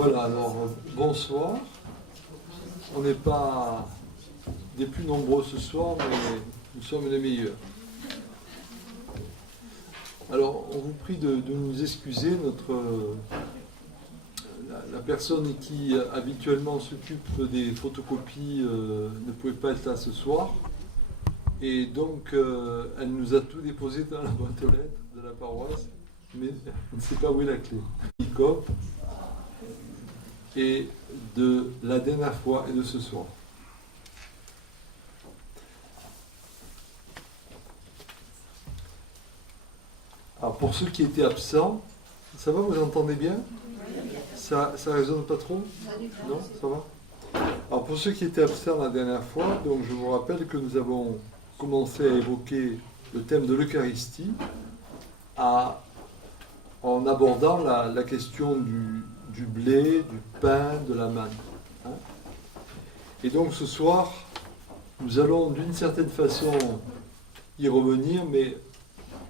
Voilà, alors bonsoir. On n'est pas des plus nombreux ce soir, mais nous sommes les meilleurs. Alors, on vous prie de nous excuser. La personne qui habituellement s'occupe des photocopies ne pouvait pas être là ce soir. Et donc, elle nous a tout déposé dans la boîte aux lettres de la paroisse, mais on ne sait pas où est la clé. Et de la dernière fois et de ce soir. Alors pour ceux qui étaient absents, ça va, vous entendez bien? Ça résonne pas trop? Non, ça va? Alors pour ceux qui étaient absents la dernière fois, donc je vous rappelle que nous avons commencé à évoquer le thème de l'Eucharistie en abordant la question du blé, du pain, de la manne. Hein. Et donc ce soir, nous allons d'une certaine façon y revenir, mais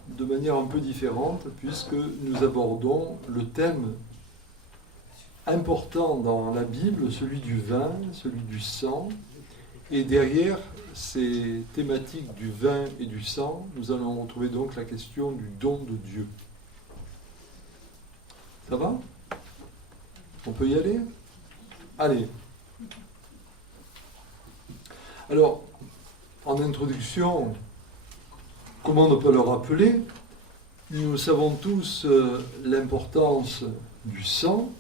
de manière un peu différente, puisque nous abordons le thème important dans la Bible, celui du vin, celui du sang, et derrière ces thématiques du vin et du sang, nous allons retrouver donc la question du don de Dieu. Ça va ? On peut y aller ? Allez. Alors, en introduction, comment ne pas le rappeler, nous savons tous l'importance du sang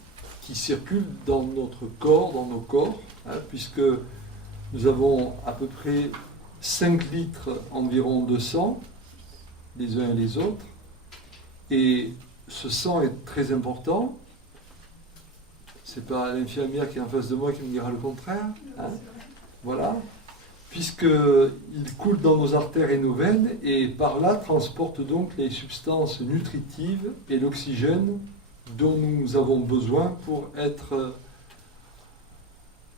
qui circule dans notre corps, dans nos corps, puisque nous avons à peu près 5 litres environ de sang, les uns et les autres, et ce sang est très important. C'est pas l'infirmière qui est en face de moi qui me dira le contraire. Hein, voilà. Puisqu'il coule dans nos artères et nos veines et par là transporte donc les substances nutritives et l'oxygène dont nous avons besoin pour être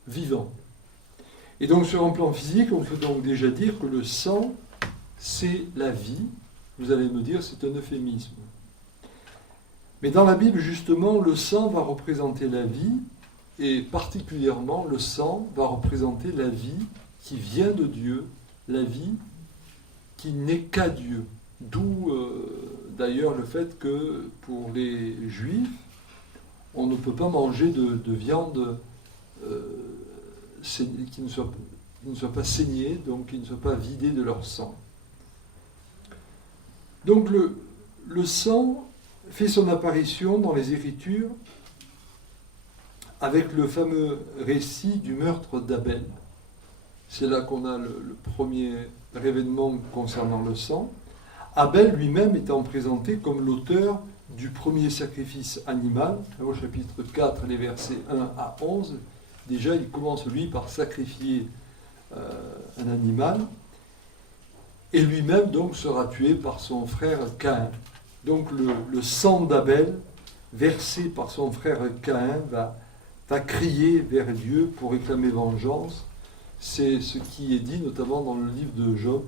vivants. Et donc sur un plan physique, on peut donc déjà dire que le sang, c'est la vie. Vous allez me dire, c'est un euphémisme. Mais dans la Bible, justement, le sang va représenter la vie, et particulièrement, le sang va représenter la vie qui vient de Dieu, la vie qui n'est qu'à Dieu. D'où, d'ailleurs, le fait que, pour les Juifs, on ne peut pas manger de viande qui ne soit pas saignée, donc qui ne soit pas vidée de leur sang. Donc, le sang fait son apparition dans les Écritures avec le fameux récit du meurtre d'Abel. C'est là qu'on a le premier événement concernant le sang. Abel lui-même étant présenté comme l'auteur du premier sacrifice animal, au chapitre 4, les versets 1 à 11. Déjà, il commence lui par sacrifier un animal, et lui-même donc sera tué par son frère Caïn. Donc le sang d'Abel, versé par son frère Caïn, va crier vers Dieu pour réclamer vengeance. C'est ce qui est dit notamment dans le livre de Job,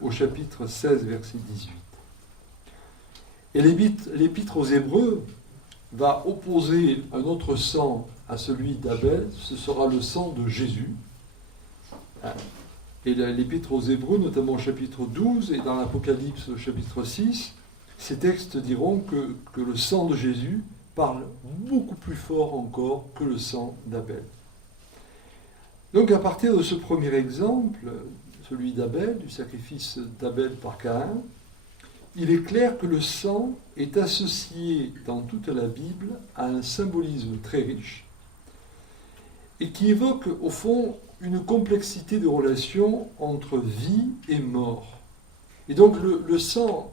au chapitre 16, verset 18. Et l'épître aux Hébreux va opposer un autre sang à celui d'Abel, ce sera le sang de Jésus. Et l'épître aux Hébreux, notamment au chapitre 12 et dans l'Apocalypse au chapitre 6, ces textes diront que le sang de Jésus parle beaucoup plus fort encore que le sang d'Abel. Donc à partir de ce premier exemple, celui d'Abel, du sacrifice d'Abel par Caïn, il est clair que le sang est associé dans toute la Bible à un symbolisme très riche et qui évoque au fond une complexité de relations entre vie et mort. Et donc le sang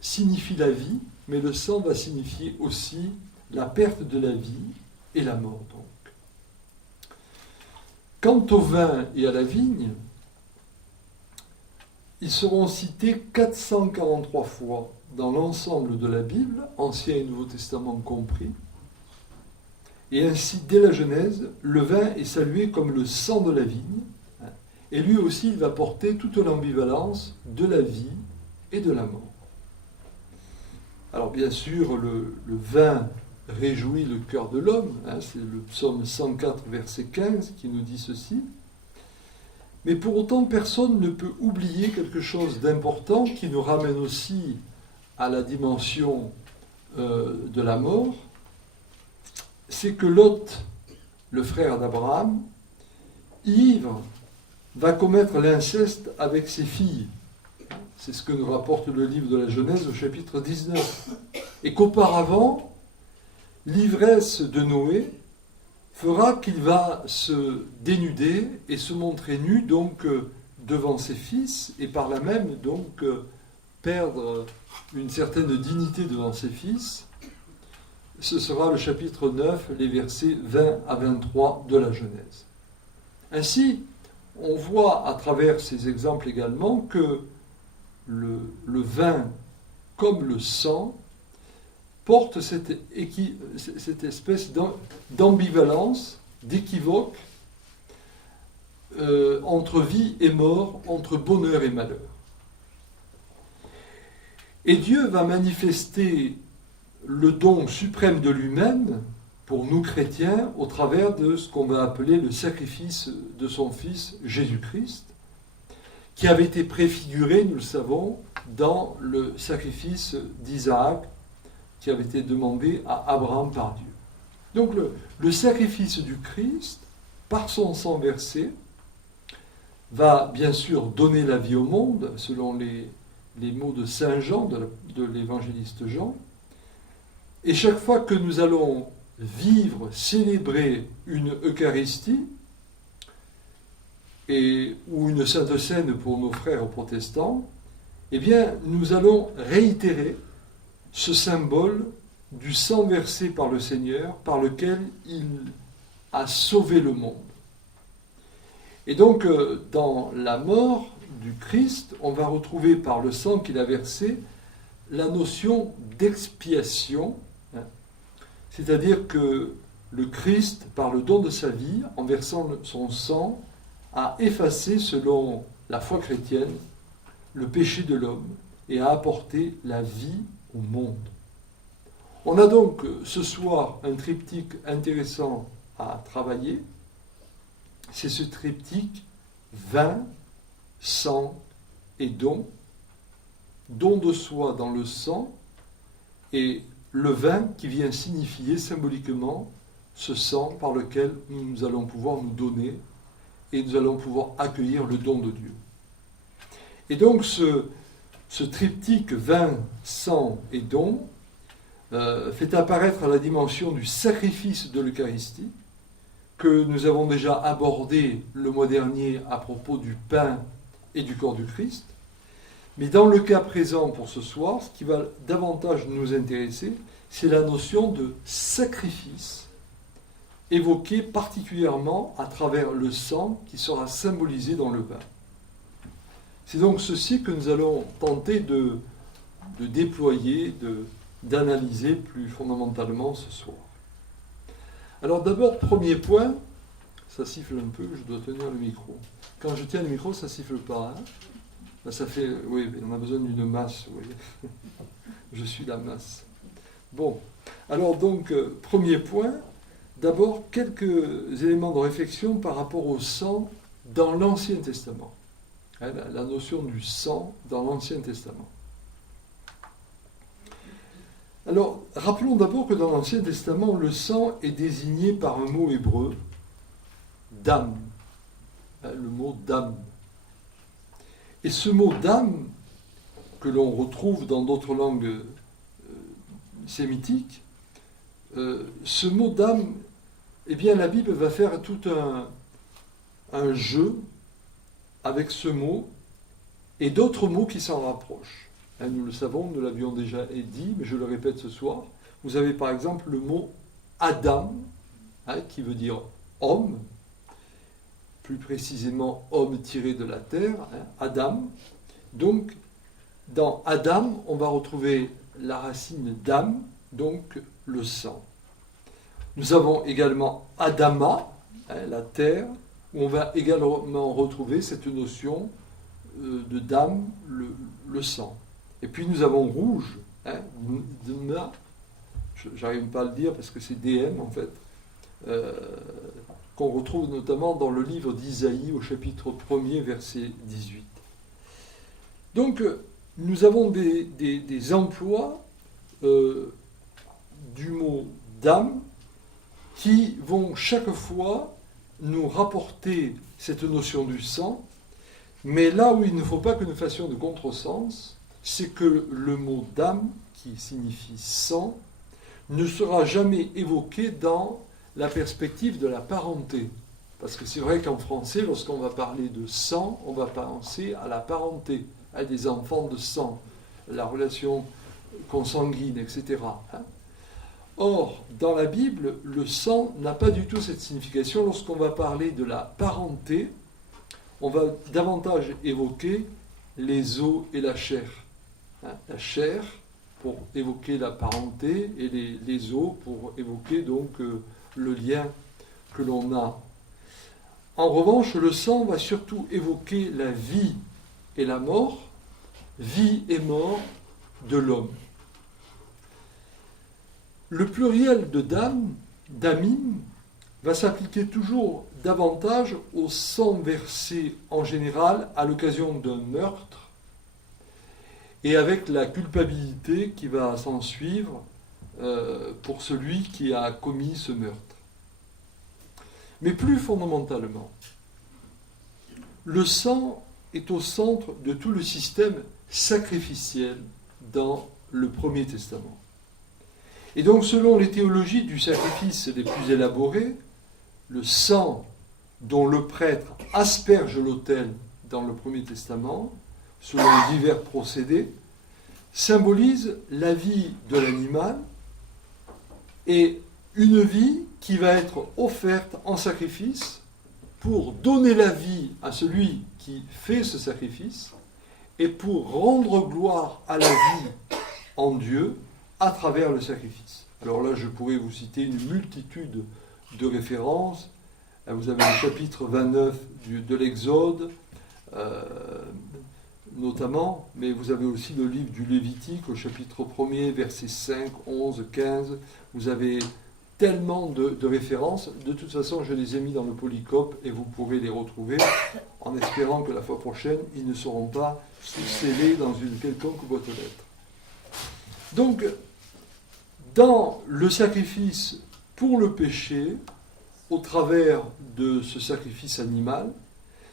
signifie la vie, mais le sang va signifier aussi la perte de la vie et la mort donc. Quant au vin et à la vigne, ils seront cités 443 fois dans l'ensemble de la Bible, Ancien et Nouveau Testament compris. Et ainsi, dès la Genèse, le vin est salué comme le sang de la vigne, et lui aussi, il va porter toute l'ambivalence de la vie et de la mort. Alors bien sûr, le vin réjouit le cœur de l'homme. C'est le psaume 104, verset 15, qui nous dit ceci. Mais pour autant, personne ne peut oublier quelque chose d'important qui nous ramène aussi à la dimension de la mort. C'est que Lot, le frère d'Abraham, ivre, va commettre l'inceste avec ses filles. C'est ce que nous rapporte le livre de la Genèse au chapitre 19. Et qu'auparavant, l'ivresse de Noé fera qu'il va se dénuder et se montrer nu donc devant ses fils et par là même donc perdre une certaine dignité devant ses fils. Ce sera le chapitre 9, les versets 20 à 23 de la Genèse. Ainsi, on voit à travers ces exemples également que le vin comme le sang porte cette espèce d'ambivalence, d'équivoque entre vie et mort, entre bonheur et malheur. Et Dieu va manifester le don suprême de lui-même pour nous chrétiens au travers de ce qu'on va appeler le sacrifice de son Fils Jésus-Christ, qui avait été préfiguré, nous le savons, dans le sacrifice d'Isaac, qui avait été demandé à Abraham par Dieu. Donc le sacrifice du Christ, par son sang versé, va bien sûr donner la vie au monde, selon les mots de Saint Jean, de l'évangéliste Jean. Et chaque fois que nous allons vivre, célébrer une Eucharistie, ou une Sainte Seine pour nos frères protestants, eh bien, nous allons réitérer ce symbole du sang versé par le Seigneur, par lequel il a sauvé le monde. Et donc, dans la mort du Christ, on va retrouver par le sang qu'il a versé la notion d'expiation, c'est-à-dire que le Christ, par le don de sa vie, en versant son sang, a effacé, selon la foi chrétienne, le péché de l'homme et a apporté la vie au monde. On a donc ce soir un triptyque intéressant à travailler. C'est ce triptyque vin, sang et don. Don de soi dans le sang et le vin qui vient signifier symboliquement ce sang par lequel nous allons pouvoir nous donner et nous allons pouvoir accueillir le don de Dieu. Et donc ce triptyque vin, sang et don fait apparaître la dimension du sacrifice de l'Eucharistie que nous avons déjà abordé le mois dernier à propos du pain et du corps du Christ. Mais dans le cas présent pour ce soir, ce qui va davantage nous intéresser, c'est la notion de sacrifice, évoquée particulièrement à travers le sang qui sera symbolisé dans le vin. C'est donc ceci que nous allons tenter de déployer, d'analyser plus fondamentalement ce soir. Alors d'abord, premier point, ça siffle un peu, je dois tenir le micro. Quand je tiens le micro, ça ne siffle pas. Ça fait, oui, on a besoin d'une masse, vous voyez. Je suis la masse. Bon, alors donc, premier point, d'abord quelques éléments de réflexion par rapport au sang dans l'Ancien Testament. La notion du sang dans l'Ancien Testament. Alors, rappelons d'abord que dans l'Ancien Testament, le sang est désigné par un mot hébreu, dam. Le mot dam. Et ce mot dam, que l'on retrouve dans d'autres langues sémitiques, ce mot dam, eh bien la Bible va faire tout un jeu avec ce mot et d'autres mots qui s'en rapprochent. Nous le savons, nous l'avions déjà dit, mais je le répète ce soir. Vous avez par exemple le mot Adam, qui veut dire homme, plus précisément homme tiré de la terre, Adam. Donc, dans Adam, on va retrouver la racine dam, donc le sang. Nous avons également Adama, la terre, où on va également retrouver cette notion de dam, le sang. Et puis nous avons rouge, Dma, j'arrive pas à le dire parce que c'est DM en fait, qu'on retrouve notamment dans le livre d'Isaïe au chapitre 1er, verset 18. Donc, nous avons des emplois du mot d'âme qui vont chaque fois nous rapporter cette notion du sang, mais là où il ne faut pas que nous fassions de contresens, c'est que le mot d'âme, qui signifie sang, ne sera jamais évoqué dans la perspective de la parenté. Parce que c'est vrai qu'en français, lorsqu'on va parler de sang, on va penser à la parenté, à des enfants de sang, la relation consanguine, etc. Or, dans la Bible, le sang n'a pas du tout cette signification. Lorsqu'on va parler de la parenté, on va davantage évoquer les os et la chair. La chair pour évoquer la parenté et les os pour évoquer donc le lien que l'on a. En revanche, le sang va surtout évoquer la vie et la mort, vie et mort de l'homme. Le pluriel de dam, damim, va s'appliquer toujours davantage au sang versé en général à l'occasion d'un meurtre et avec la culpabilité qui va s'en suivre pour celui qui a commis ce meurtre. Mais plus fondamentalement, le sang est au centre de tout le système sacrificiel dans le Premier Testament. Et donc, selon les théologies du sacrifice les plus élaborées, le sang dont le prêtre asperge l'autel dans le Premier Testament, selon divers procédés, symbolise la vie de l'animal et une vie qui va être offerte en sacrifice pour donner la vie à celui qui fait ce sacrifice et pour rendre gloire à la vie en Dieu à travers le sacrifice. Alors là, je pourrais vous citer une multitude de références. Vous avez le chapitre 29 de l'Exode, notamment, mais vous avez aussi le livre du Lévitique au chapitre 1er, versets 5, 11, 15. Vous avez tellement de références. De toute façon, je les ai mis dans le polycope et vous pourrez les retrouver en espérant que la fois prochaine, ils ne seront pas sous-scellés dans une quelconque boîte aux lettres. Donc, dans le sacrifice pour le péché, au travers de ce sacrifice animal,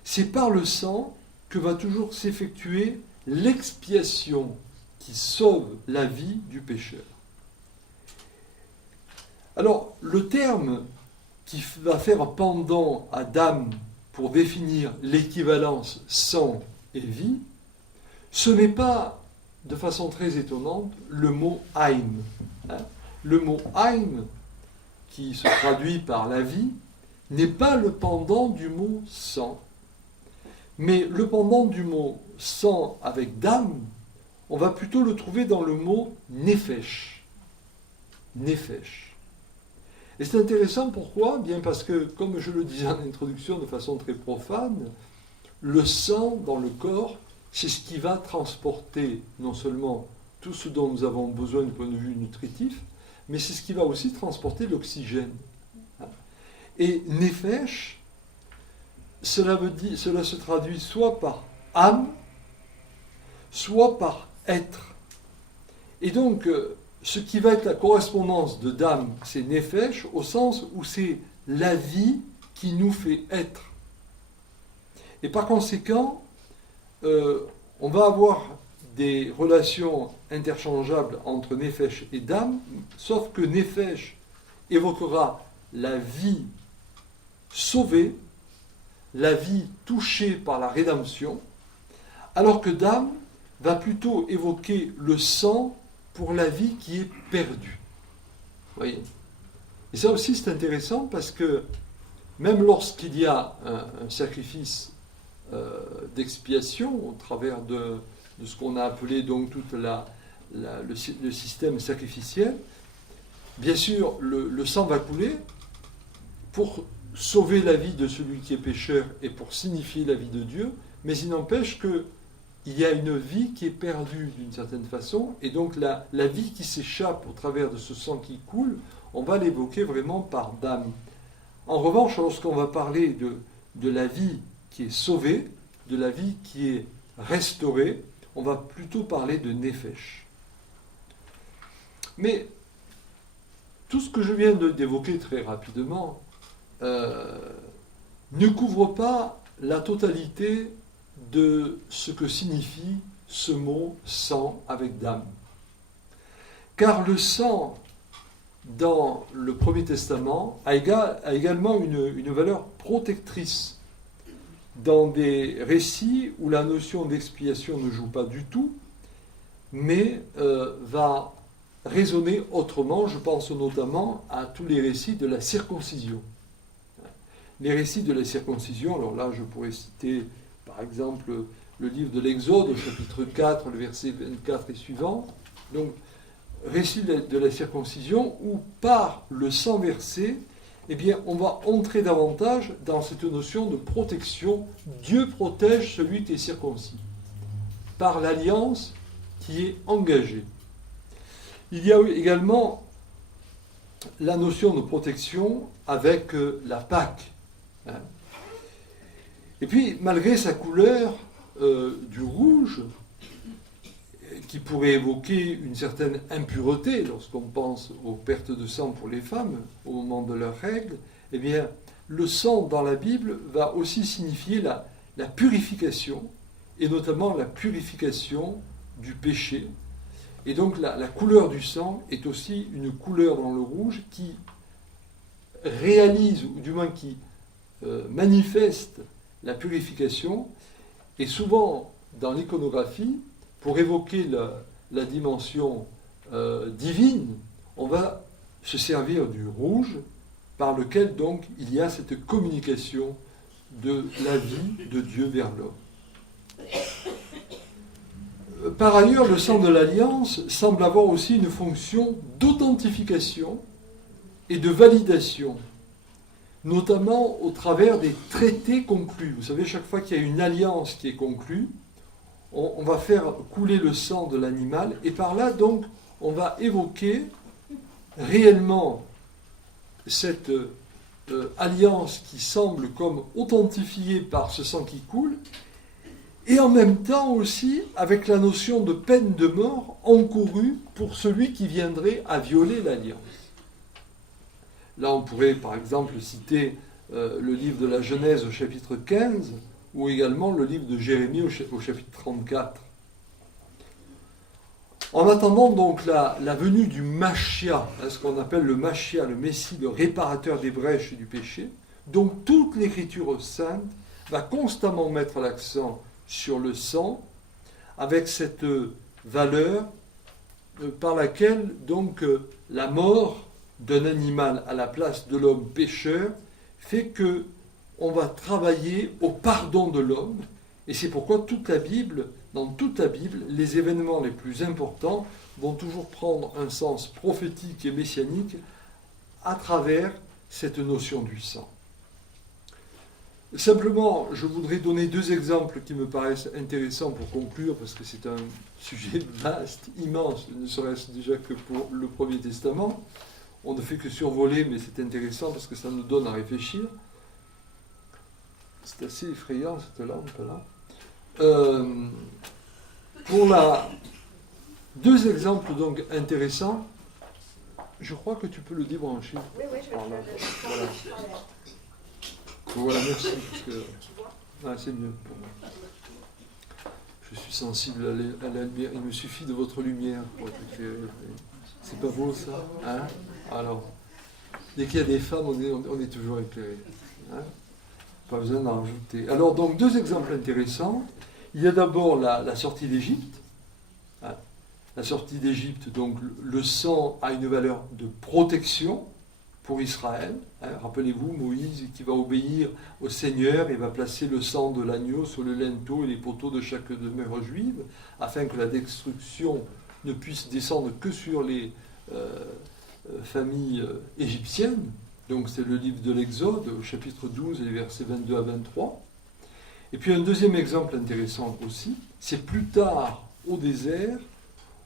c'est par le sang que va toujours s'effectuer l'expiation qui sauve la vie du pécheur. Alors, le terme qui va faire pendant à dam pour définir l'équivalence sang et vie, ce n'est pas, de façon très étonnante, le mot haïm. Le mot haïm, qui se traduit par la vie, n'est pas le pendant du mot sang. Mais le pendant du mot sang avec dam, on va plutôt le trouver dans le mot nefesh. Nefesh. Et c'est intéressant, pourquoi ? Bien parce que, comme je le disais en introduction de façon très profane, le sang dans le corps, c'est ce qui va transporter non seulement tout ce dont nous avons besoin du point de vue nutritif, mais c'est ce qui va aussi transporter l'oxygène. Et nefesh, cela se traduit soit par âme, soit par être. Et donc, ce qui va être la correspondance de dam, c'est nefesh, au sens où c'est la vie qui nous fait être. Et par conséquent, on va avoir des relations interchangeables entre nefesh et dam, sauf que nefesh évoquera la vie sauvée, la vie touchée par la rédemption, alors que dam va plutôt évoquer le sang pour la vie qui est perdue. Vous voyez ? Et ça aussi c'est intéressant parce que même lorsqu'il y a un sacrifice d'expiation au travers de ce qu'on a appelé donc tout le système sacrificiel, bien sûr le sang va couler pour sauver la vie de celui qui est pécheur et pour signifier la vie de Dieu, mais il n'empêche que il y a une vie qui est perdue d'une certaine façon, et donc la vie qui s'échappe au travers de ce sang qui coule, on va l'évoquer vraiment par Dam. En revanche, lorsqu'on va parler de la vie qui est sauvée, de la vie qui est restaurée, on va plutôt parler de Nefesh. Mais tout ce que je viens d'évoquer très rapidement ne couvre pas la totalité de ce que signifie ce mot sang avec Dam. Car le sang, dans le Premier Testament, a également une valeur protectrice. Dans des récits où la notion d'expiation ne joue pas du tout, mais va résonner autrement. Je pense notamment à tous les récits de la circoncision. Les récits de la circoncision, alors là je pourrais citer par exemple le livre de l'Exode au chapitre 4, le verset 24 et suivant. Donc, récit de la circoncision où par le sang versé, eh bien, on va entrer davantage dans cette notion de protection. Dieu protège celui qui est circoncis par l'alliance qui est engagée. Il y a également la notion de protection avec la Pâque. Et puis, malgré sa couleur du rouge, qui pourrait évoquer une certaine impureté lorsqu'on pense aux pertes de sang pour les femmes au moment de leurs règles, eh bien, le sang dans la Bible va aussi signifier la purification, et notamment la purification du péché. Et donc la couleur du sang est aussi une couleur dans le rouge qui réalise, ou du moins qui manifeste la purification, et souvent dans l'iconographie, pour évoquer la dimension divine, on va se servir du rouge, par lequel donc il y a cette communication de la vie de Dieu vers l'homme. Par ailleurs, le sang de l'Alliance semble avoir aussi une fonction d'authentification et de validation, notamment au travers des traités conclus. Vous savez, chaque fois qu'il y a une alliance qui est conclue, on va faire couler le sang de l'animal, et par là, donc, on va évoquer réellement cette alliance qui semble comme authentifiée par ce sang qui coule, et en même temps aussi avec la notion de peine de mort encourue pour celui qui viendrait à violer l'alliance. Là, on pourrait par exemple citer le livre de la Genèse au chapitre 15, ou également le livre de Jérémie au chapitre 34. En attendant donc la venue du Machia, ce qu'on appelle le Machia, le Messie, le réparateur des brèches du péché, donc toute l'Écriture sainte va constamment mettre l'accent sur le sang, avec cette valeur par laquelle donc la mort d'un animal à la place de l'homme pécheur fait que on va travailler au pardon de l'homme, et c'est pourquoi toute la Bible, dans toute la Bible, les événements les plus importants vont toujours prendre un sens prophétique et messianique à travers cette notion du sang. Simplement, je voudrais donner deux exemples qui me paraissent intéressants pour conclure, parce que c'est un sujet vaste, immense, ne serait-ce déjà que pour le Premier Testament. On ne fait que survoler, mais c'est intéressant parce que ça nous donne à réfléchir. C'est assez effrayant cette lampe-là. Deux exemples donc intéressants. Je crois que tu peux le débrancher. Oui, je vais voilà. Voilà, merci. Parce que... c'est mieux pour moi. Je suis sensible à la lumière. Il me suffit de votre lumière pour être éclairé. C'est pas beau ça, hein? Alors, dès qu'il y a des femmes, on est toujours éclairé. Hein? Pas besoin d'en rajouter. Alors, donc, deux exemples intéressants. Il y a d'abord la sortie d'Égypte. Hein? La sortie d'Égypte, donc, le sang a une valeur de protection pour Israël. Hein? Rappelez-vous, Moïse qui va obéir au Seigneur et va placer le sang de l'agneau sur le linteau et les poteaux de chaque demeure juive, afin que la destruction ne puisse descendre que sur les familles égyptiennes. Donc c'est le livre de l'Exode, au chapitre 12, les versets 22 à 23. Et puis un deuxième exemple intéressant aussi, c'est plus tard au désert,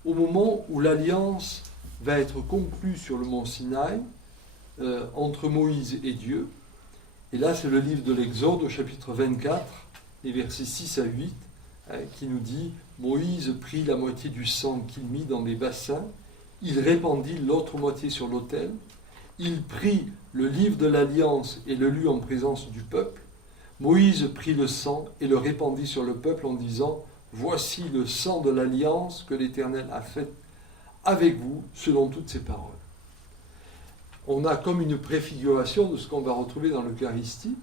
au moment où l'alliance va être conclue sur le mont Sinaï entre Moïse et Dieu. Et là, c'est le livre de l'Exode au chapitre 24, les versets 6 à 8, qui nous dit « Moïse prit la moitié du sang qu'il mit dans des bassins, il répandit l'autre moitié sur l'autel, il prit le livre de l'Alliance et le lut en présence du peuple. Moïse prit le sang et le répandit sur le peuple en disant « Voici le sang de l'Alliance que l'Éternel a fait avec vous selon toutes ses paroles. » On a comme une préfiguration de ce qu'on va retrouver dans l'Eucharistie,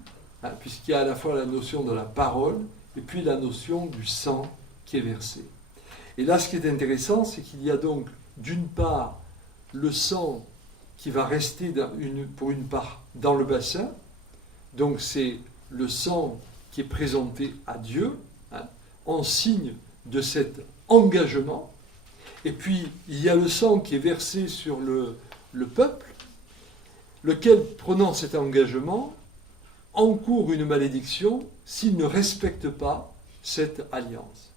puisqu'il y a à la fois la notion de la parole et puis la notion du sang qui est versé. Et là, ce qui est intéressant, c'est qu'il y a donc, d'une part, le sang qui va rester pour une part dans le bassin, donc c'est le sang qui est présenté à Dieu, en signe de cet engagement, et puis il y a le sang qui est versé sur le peuple, lequel, prenant cet engagement, encourt une malédiction s'il ne respecte pas cette alliance.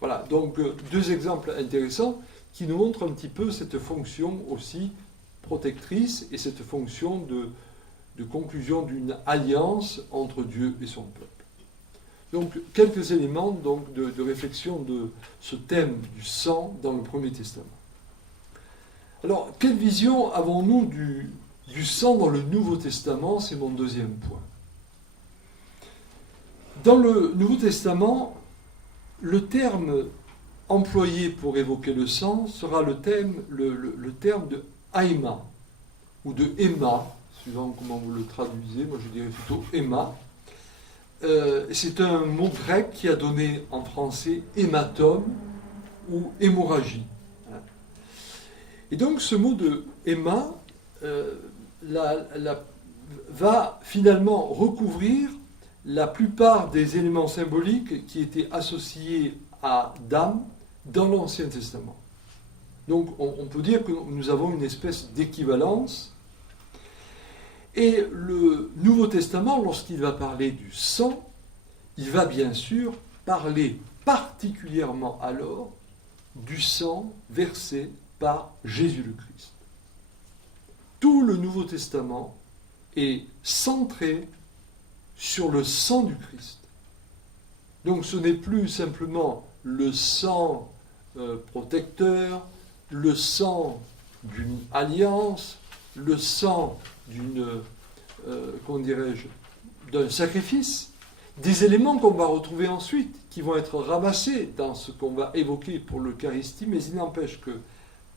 Voilà, donc deux exemples intéressants qui nous montrent un petit peu cette fonction aussi protectrice et cette fonction de conclusion d'une alliance entre Dieu et son peuple. Donc, quelques éléments donc, de réflexion de ce thème du sang dans le Premier Testament. Alors, quelle vision avons-nous du sang dans le Nouveau Testament? C'est mon deuxième point. Dans le Nouveau Testament, le terme employé pour évoquer le sang sera le terme de haïma, ou de héma, suivant comment vous le traduisez, moi je dirais plutôt héma. C'est un mot grec qui a donné en français hématome ou hémorragie. Et donc ce mot de héma va finalement recouvrir la plupart des éléments symboliques qui étaient associés à dame dans l'Ancien Testament. Donc on peut dire que nous avons une espèce d'équivalence. Et le Nouveau Testament, lorsqu'il va parler du sang, il va bien sûr parler particulièrement alors du sang versé par Jésus le Christ. Tout le Nouveau Testament est centré sur le sang du Christ. Donc ce n'est plus simplement le sang protecteur, le sang d'une alliance, le sang d'un sacrifice, des éléments qu'on va retrouver ensuite, qui vont être ramassés dans ce qu'on va évoquer pour l'Eucharistie, mais il n'empêche que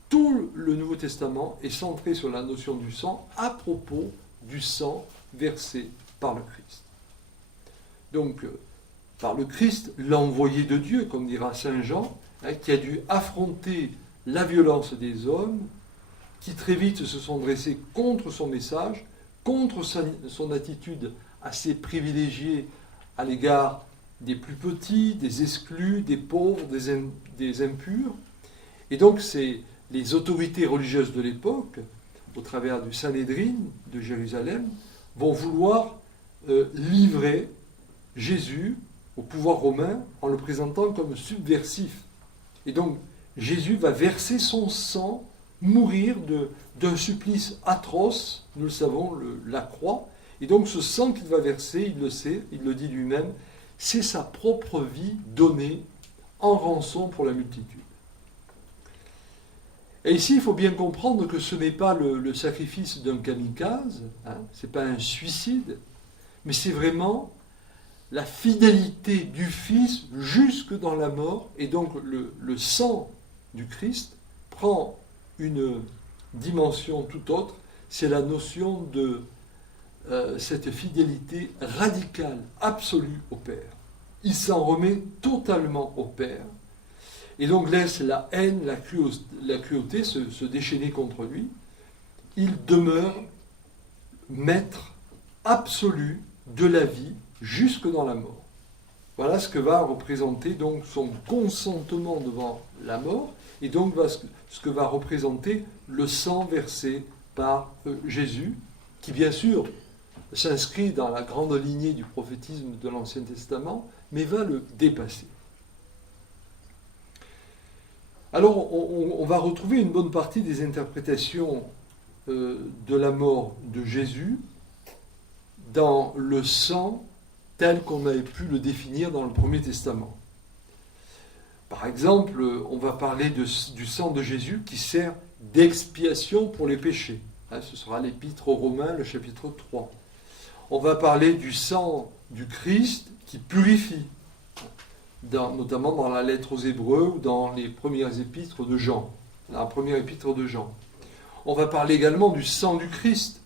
tout le Nouveau Testament est centré sur la notion du sang à propos du sang versé par le Christ. Donc, par le Christ, l'envoyé de Dieu, comme dira Saint Jean, qui a dû affronter la violence des hommes, qui très vite se sont dressés contre son message, contre son attitude assez privilégiée à l'égard des plus petits, des exclus, des pauvres, des impurs. Et donc c'est les autorités religieuses de l'époque, au travers du Sanhédrin de Jérusalem, vont vouloir livrer Jésus au pouvoir romain en le présentant comme subversif. Et donc Jésus va verser son sang, mourir d'un supplice atroce, nous le savons, la croix. Et donc ce sang qu'il va verser, il le sait, il le dit lui-même, c'est sa propre vie donnée en rançon pour la multitude. Et ici, il faut bien comprendre que ce n'est pas le sacrifice d'un kamikaze, ce n'est pas un suicide, mais c'est vraiment la fidélité du Fils jusque dans la mort. Et donc le sang du Christ prend une dimension tout autre, c'est la notion de cette fidélité radicale, absolue au Père. Il s'en remet totalement au Père, et donc laisse la haine, la cruauté se déchaîner contre lui. Il demeure maître absolu de la vie jusque dans la mort. Voilà ce que va représenter donc son consentement devant la mort, et donc ce que va représenter le sang versé par Jésus, qui bien sûr s'inscrit dans la grande lignée du prophétisme de l'Ancien Testament, mais va le dépasser. Alors, on va retrouver une bonne partie des interprétations de la mort de Jésus dans le sang tel qu'on avait pu le définir dans le Premier Testament. Par exemple, on va parler du sang de Jésus qui sert d'expiation pour les péchés. Ce sera l'Épître aux Romains, le chapitre 3. On va parler du sang du Christ qui purifie, notamment dans la lettre aux Hébreux ou dans les premières épîtres de Jean, la première épître de Jean. On va parler également du sang du Christ,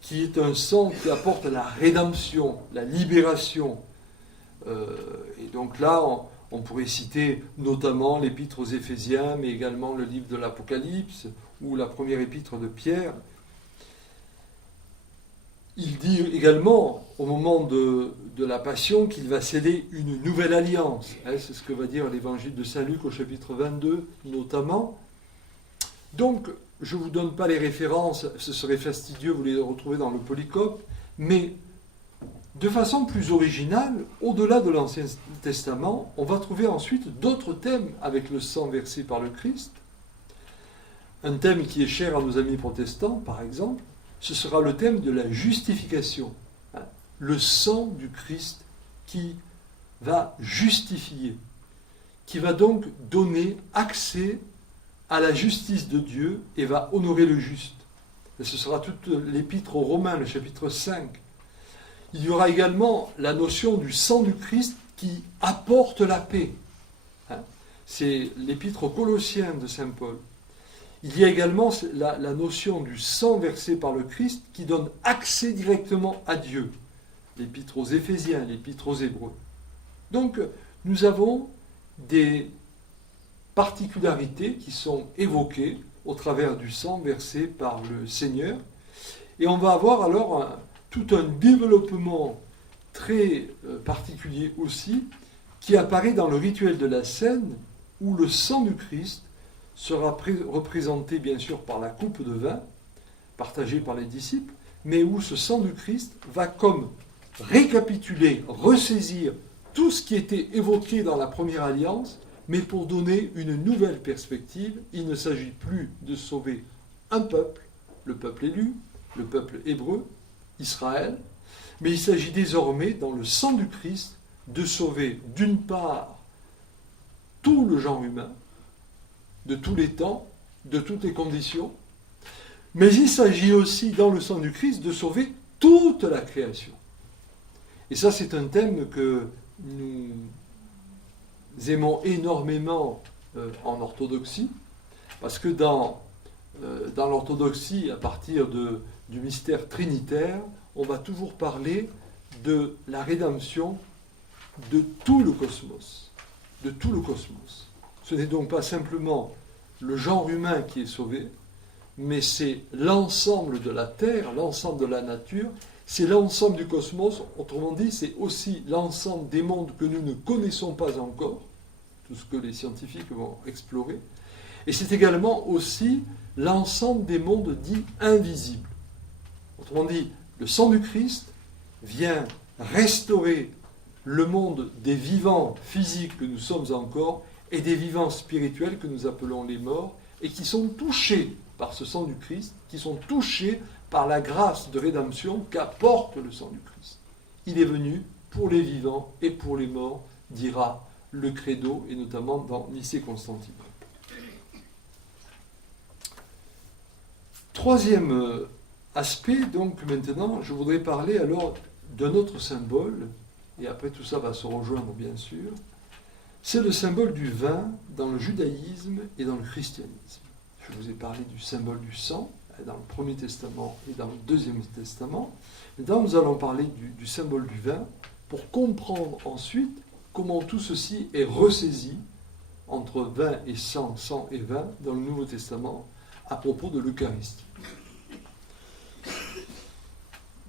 qui est un sang qui apporte la rédemption, la libération. Et donc là, on pourrait citer notamment l'épître aux Éphésiens, mais également le livre de l'Apocalypse ou la première épître de Pierre. Il dit également, au moment de la Passion, qu'il va sceller une nouvelle alliance. C'est ce que va dire l'évangile de Saint Luc au chapitre 22, notamment. Donc, je ne vous donne pas les références, ce serait fastidieux, vous les retrouvez dans le Polycope, mais de façon plus originale, au-delà de l'Ancien Testament, on va trouver ensuite d'autres thèmes avec le sang versé par le Christ. Un thème qui est cher à nos amis protestants, par exemple, ce sera le thème de la justification. Le sang du Christ qui va justifier, qui va donc donner accès à la justice de Dieu et va honorer le juste. Et ce sera toute l'épître aux Romains, le chapitre 5. Il y aura également la notion du sang du Christ qui apporte la paix. C'est l'épître aux Colossiens de saint Paul. Il y a également la notion du sang versé par le Christ qui donne accès directement à Dieu. L'épître aux Éphésiens, l'épître aux Hébreux. Donc, nous avons des particularités qui sont évoquées au travers du sang versé par le Seigneur. Et on va avoir alors tout un développement très particulier aussi qui apparaît dans le rituel de la scène où le sang du Christ sera représenté bien sûr par la coupe de vin partagée par les disciples, mais où ce sang du Christ va comme récapituler, ressaisir tout ce qui était évoqué dans la première alliance, mais pour donner une nouvelle perspective. Il ne s'agit plus de sauver un peuple, le peuple élu, le peuple hébreu, Israël, mais il s'agit désormais, dans le sang du Christ, de sauver d'une part tout le genre humain, de tous les temps, de toutes les conditions, mais il s'agit aussi, dans le sang du Christ, de sauver toute la création. Et ça, c'est un thème que nous aimons énormément en orthodoxie, parce que dans l'orthodoxie, à partir du mystère trinitaire, on va toujours parler de la rédemption de tout le cosmos. De tout le cosmos. Ce n'est donc pas simplement le genre humain qui est sauvé, mais c'est l'ensemble de la Terre, l'ensemble de la nature, c'est l'ensemble du cosmos. Autrement dit, c'est aussi l'ensemble des mondes que nous ne connaissons pas encore, tout ce que les scientifiques vont explorer, et c'est également aussi l'ensemble des mondes dits invisibles. Autrement dit, le sang du Christ vient restaurer le monde des vivants physiques que nous sommes encore et des vivants spirituels que nous appelons les morts et qui sont touchés par ce sang du Christ, qui sont touchés par la grâce de rédemption qu'apporte le sang du Christ. Il est venu pour les vivants et pour les morts, dira le credo, et notamment dans Nicée-Constantinople. Troisième aspect, donc maintenant, je voudrais parler alors d'un autre symbole, et après tout ça va se rejoindre bien sûr, c'est le symbole du vin dans le judaïsme et dans le christianisme. Je vous ai parlé du symbole du sang dans le Premier Testament et dans le Deuxième Testament. Maintenant, nous allons parler du symbole du vin pour comprendre ensuite comment tout ceci est ressaisi entre vin et sang, sang et vin dans le Nouveau Testament à propos de l'Eucharistie.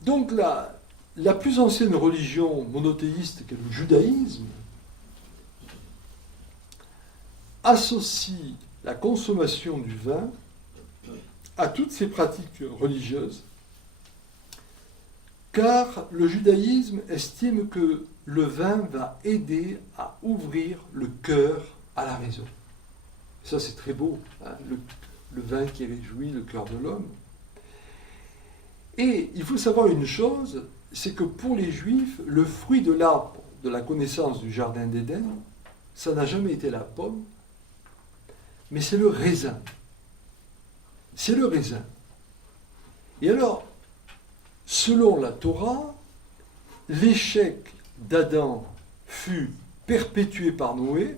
Donc la plus ancienne religion monothéiste qu'est le judaïsme associe la consommation du vin à toutes ces pratiques religieuses car le judaïsme estime que le vin va aider à ouvrir le cœur à la raison. Ça, c'est très beau, hein, le vin qui réjouit le cœur de l'homme. Et il faut savoir une chose, c'est que pour les Juifs, le fruit de l'arbre de la connaissance du jardin d'Éden, ça n'a jamais été la pomme, mais c'est le raisin. C'est le raisin. Et alors, selon la Torah, l'échec d'Adam fut perpétué par Noé,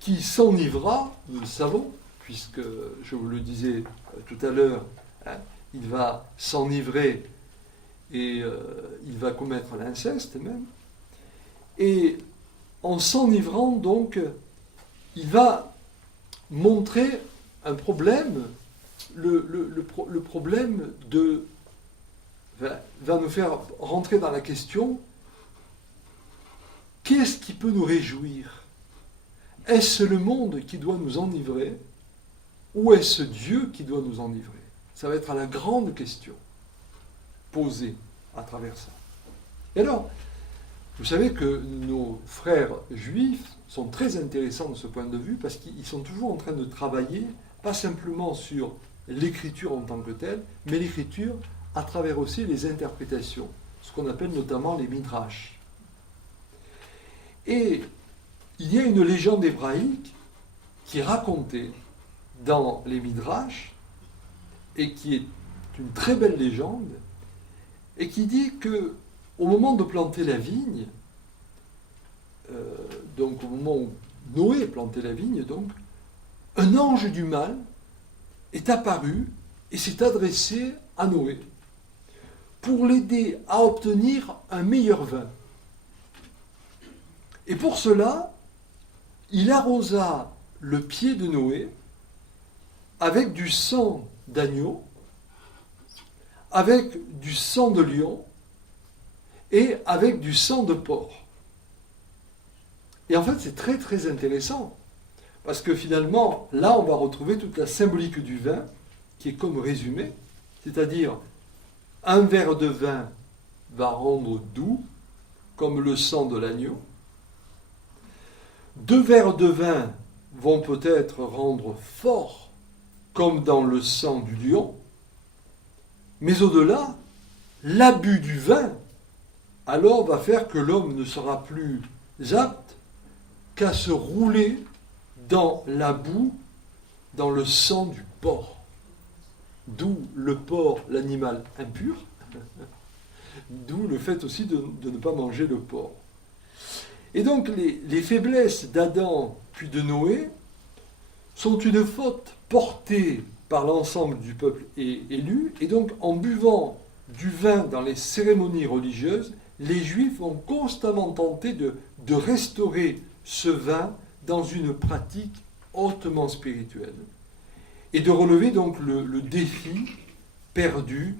qui s'enivra, nous le savons, puisque, je vous le disais tout à l'heure, hein, il va s'enivrer et il va commettre l'inceste même. Et en s'enivrant, donc, il va montrer un problème, le problème va nous faire rentrer dans la question, qu'est-ce qui peut nous réjouir? Est-ce le monde qui doit nous enivrer ou est-ce Dieu qui doit nous enivrer? Ça va être la grande question posée à travers ça. Et alors, vous savez que nos frères juifs sont très intéressants de ce point de vue parce qu'ils sont toujours en train de travailler, pas simplement sur l'écriture en tant que telle, mais l'écriture à travers aussi les interprétations, ce qu'on appelle notamment les midrash. Et il y a une légende hébraïque qui est racontée dans les midrash et qui est une très belle légende et qui dit que au moment de planter la vigne, donc au moment où Noé plantait la vigne, donc, un ange du mal est apparu et s'est adressé à Noé pour l'aider à obtenir un meilleur vin. Et pour cela, il arrosa le pied de Noé avec du sang d'agneau, avec du sang de lion et avec du sang de porc. Et en fait, c'est très très intéressant, parce que finalement, là, on va retrouver toute la symbolique du vin, qui est comme résumé, c'est-à-dire, un verre de vin va rendre doux, comme le sang de l'agneau. 2 verres de vin vont peut-être rendre fort, comme dans le sang du lion. Mais au-delà, l'abus du vin, alors va faire que l'homme ne sera plus apte qu'à se rouler dans la boue, dans le sang du porc. D'où le porc, l'animal impur, d'où le fait aussi de ne pas manger le porc. Et donc les faiblesses d'Adam puis de Noé sont une faute portée par l'ensemble du peuple élu, et donc en buvant du vin dans les cérémonies religieuses, les Juifs ont constamment tenté de restaurer ce vin dans une pratique hautement spirituelle, et de relever donc le défi perdu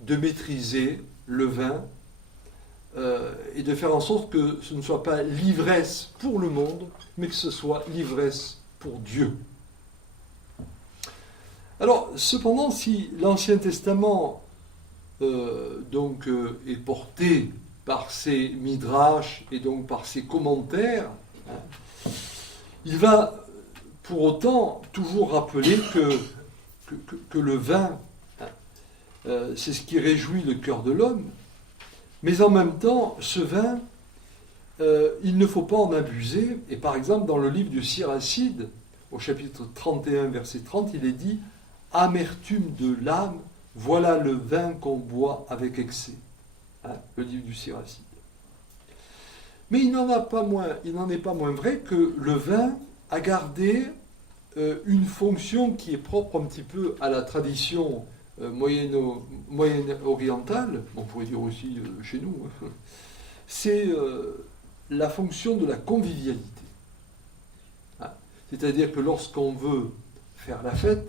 de maîtriser le vin, et de faire en sorte que ce ne soit pas l'ivresse pour le monde, mais que ce soit l'ivresse pour Dieu. Alors, cependant, si l'Ancien Testament est porté par ses midrash et donc par ses commentaires, hein, il va pour autant toujours rappeler que le vin, hein, c'est ce qui réjouit le cœur de l'homme, mais en même temps, ce vin, il ne faut pas en abuser. Et par exemple, dans le livre du Siracide, au chapitre 31, verset 30, il est dit « Amertume de l'âme, voilà le vin qu'on boit avec excès. » Hein, le livre du Siracide. Mais il n'en est pas moins vrai que le vin a gardé une fonction qui est propre un petit peu à la tradition moyenne-orientale, on pourrait dire aussi chez nous, c'est la fonction de la convivialité. Hein, c'est-à-dire que lorsqu'on veut faire la fête,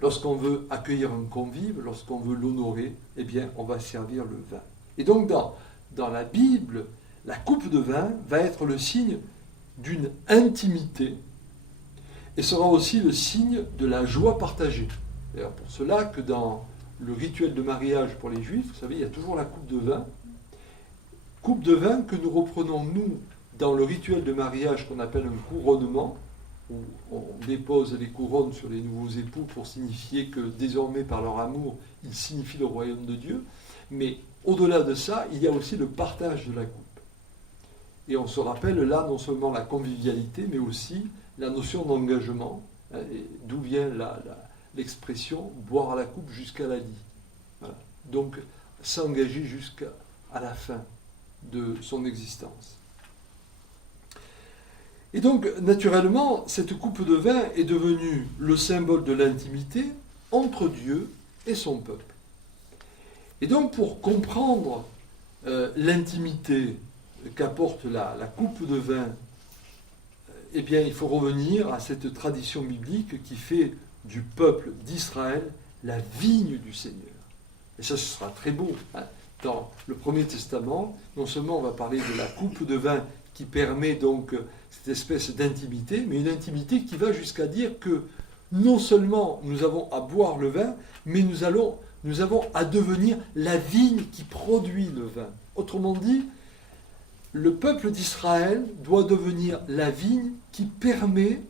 lorsqu'on veut accueillir un convive, lorsqu'on veut l'honorer, eh bien, on va servir le vin. Et donc, dans la Bible, la coupe de vin va être le signe d'une intimité et sera aussi le signe de la joie partagée. D'ailleurs, pour cela que dans le rituel de mariage pour les Juifs, vous savez, il y a toujours la coupe de vin. Coupe de vin que nous reprenons, nous, dans le rituel de mariage qu'on appelle un couronnement, où on dépose les couronnes sur les nouveaux époux pour signifier que désormais, par leur amour, ils signifient le royaume de Dieu. Mais au-delà de ça, il y a aussi le partage de la coupe. Et on se rappelle là non seulement la convivialité, mais aussi la notion d'engagement, d'où vient l'expression « boire à la coupe jusqu'à la lie ». Voilà. Donc, s'engager jusqu'à la fin de son existence. Et donc, naturellement, cette coupe de vin est devenue le symbole de l'intimité entre Dieu et son peuple. Et donc, pour comprendre l'intimité qu'apporte la coupe de vin, eh bien, il faut revenir à cette tradition biblique qui fait du peuple d'Israël la vigne du Seigneur. Et ça, ce sera très beau. Hein. Dans le Premier Testament, non seulement on va parler de la coupe de vin qui permet donc cette espèce d'intimité, mais une intimité qui va jusqu'à dire que non seulement nous avons à boire le vin, mais nous avons à devenir la vigne qui produit le vin. Autrement dit, le peuple d'Israël doit devenir la vigne qui permet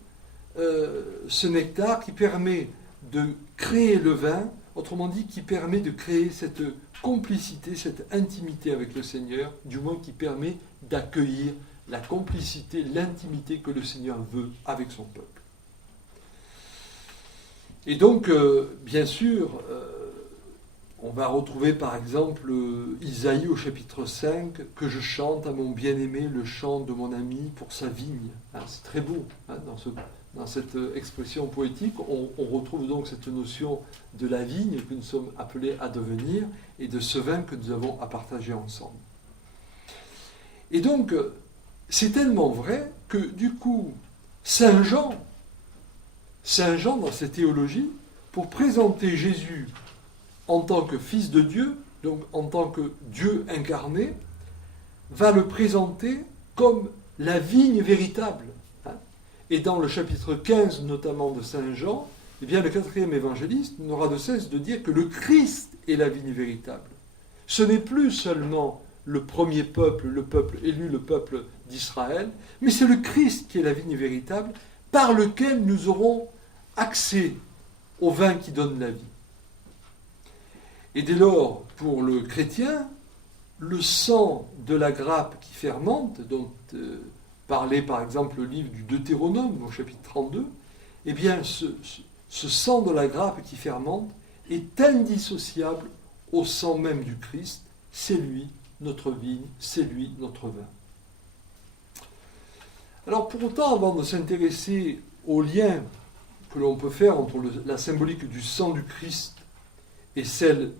ce nectar, qui permet de créer le vin, autrement dit, qui permet de créer cette complicité, cette intimité avec le Seigneur, du moins qui permet d'accueillir la complicité, l'intimité que le Seigneur veut avec son peuple. Et donc, bien sûr, on va retrouver par exemple Isaïe au chapitre 5, « Que je chante à mon bien-aimé le chant de mon ami pour sa vigne ». C'est très beau, hein, dans cette expression poétique, on retrouve donc cette notion de la vigne que nous sommes appelés à devenir et de ce vin que nous avons à partager ensemble. Et donc, c'est tellement vrai que du coup, Saint Jean, dans ses théologies, pour présenter Jésus en tant que Fils de Dieu, donc en tant que Dieu incarné, va le présenter comme la vigne véritable. Et dans le chapitre 15, notamment de Saint Jean, eh bien, le 4e évangéliste n'aura de cesse de dire que le Christ est la vigne véritable. Ce n'est plus seulement le premier peuple, le peuple élu, le peuple d'Israël, mais c'est le Christ qui est la vigne véritable, par lequel nous aurons accès au vin qui donne la vie. Et dès lors, pour le chrétien, le sang de la grappe qui fermente, dont parlait par exemple le livre du Deutéronome, au chapitre 32, eh bien ce sang de la grappe qui fermente est indissociable au sang même du Christ. C'est lui notre vigne, c'est lui notre vin. Alors pour autant, avant de s'intéresser au lien que l'on peut faire entre la symbolique du sang du Christ et celle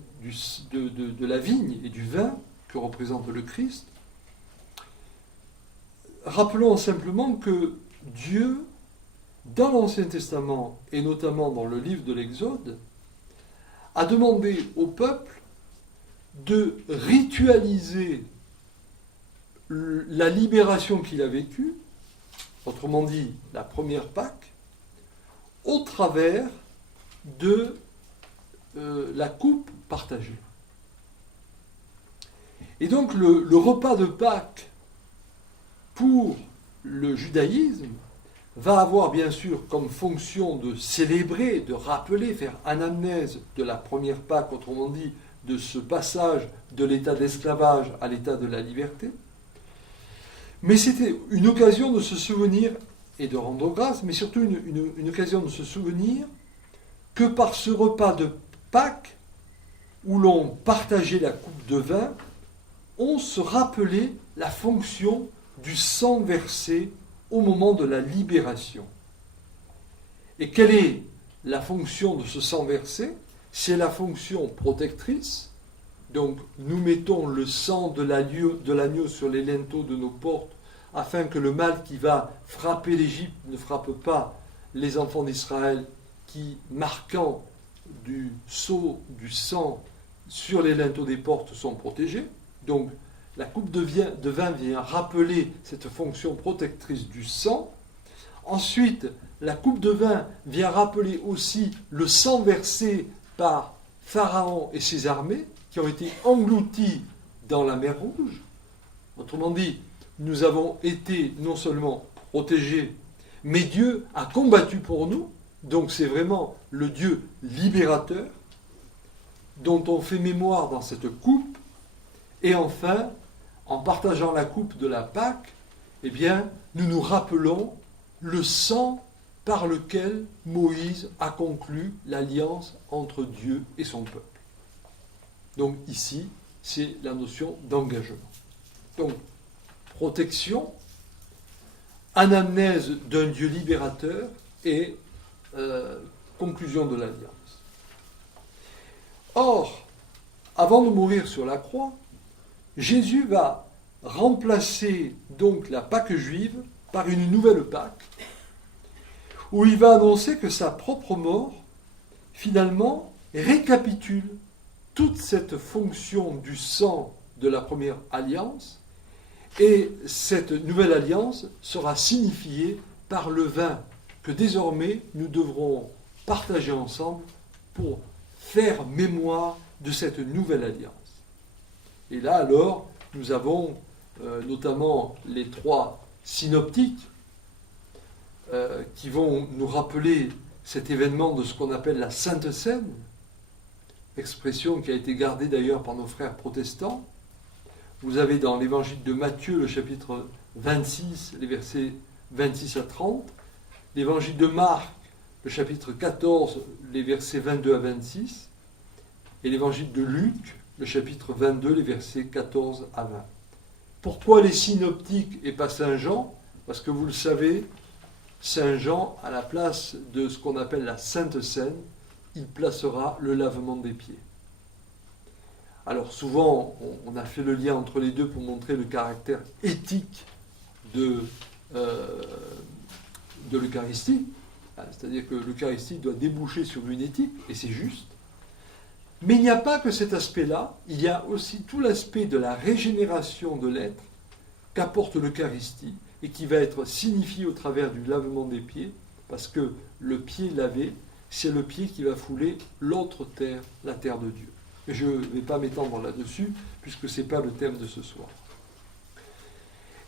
de la vigne et du vin que représente le Christ, rappelons simplement que Dieu, dans l'Ancien Testament et notamment dans le livre de l'Exode, a demandé au peuple de ritualiser la libération qu'il a vécue, autrement dit la première Pâque, au travers de la coupe partagée. Et donc le repas de Pâques pour le judaïsme va avoir bien sûr comme fonction de célébrer, de rappeler, faire anamnèse de la première Pâque, autrement dit de ce passage de l'état d'esclavage à l'état de la liberté. Mais c'était une occasion de se souvenir et de rendre grâce, mais surtout une occasion de se souvenir que par ce repas de Pâques, où l'on partageait la coupe de vin, on se rappelait la fonction du sang versé au moment de la libération. Et quelle est la fonction de ce sang versé ? C'est la fonction protectrice. Donc nous mettons le sang de l'agneau sur les linteaux de nos portes afin que le mal qui va frapper l'Égypte ne frappe pas les enfants d'Israël qui, marquant du sceau du sang sur les linteaux des portes, sont protégés. Donc la coupe de vin vient rappeler cette fonction protectrice du sang. Ensuite, la coupe de vin vient rappeler aussi le sang versé par Pharaon et ses armées qui ont été engloutis dans la mer Rouge. Autrement dit, nous avons été non seulement protégés, mais Dieu a combattu pour nous. Donc c'est vraiment le Dieu libérateur dont on fait mémoire dans cette coupe. Et enfin, en partageant la coupe de la Pâque, eh bien, nous nous rappelons le sang par lequel Moïse a conclu l'alliance entre Dieu et son peuple. Donc ici, c'est la notion d'engagement. Donc, protection, anamnèse d'un Dieu libérateur et conclusion de l'alliance. Or, avant de mourir sur la croix, Jésus va remplacer donc la Pâque juive par une nouvelle Pâque, où il va annoncer que sa propre mort, finalement, récapitule toute cette fonction du sang de la première alliance, et cette nouvelle alliance sera signifiée par le vin que désormais nous devrons partager ensemble pour faire mémoire de cette nouvelle alliance. Et là alors, nous avons notamment les trois synoptiques qui vont nous rappeler cet événement de ce qu'on appelle la Sainte Seine, expression qui a été gardée d'ailleurs par nos frères protestants. Vous avez dans l'évangile de Matthieu le chapitre 26, les versets 26 à 30, l'évangile de Marc, le chapitre 14, les versets 22 à 26, et l'évangile de Luc, le chapitre 22, les versets 14 à 20. Pourquoi les synoptiques et pas Saint Jean? Parce que vous le savez, Saint Jean, à la place de ce qu'on appelle la Sainte Seine, il placera le lavement des pieds. Alors souvent, on a fait le lien entre les deux pour montrer le caractère éthique de l'Eucharistie. C'est-à-dire que l'Eucharistie doit déboucher sur une éthique, et c'est juste. Mais il n'y a pas que cet aspect-là, il y a aussi tout l'aspect de la régénération de l'être qu'apporte l'Eucharistie, et qui va être signifié au travers du lavement des pieds, parce que le pied lavé, c'est le pied qui va fouler l'autre terre, la terre de Dieu. Mais je ne vais pas m'étendre là-dessus, puisque ce n'est pas le thème de ce soir.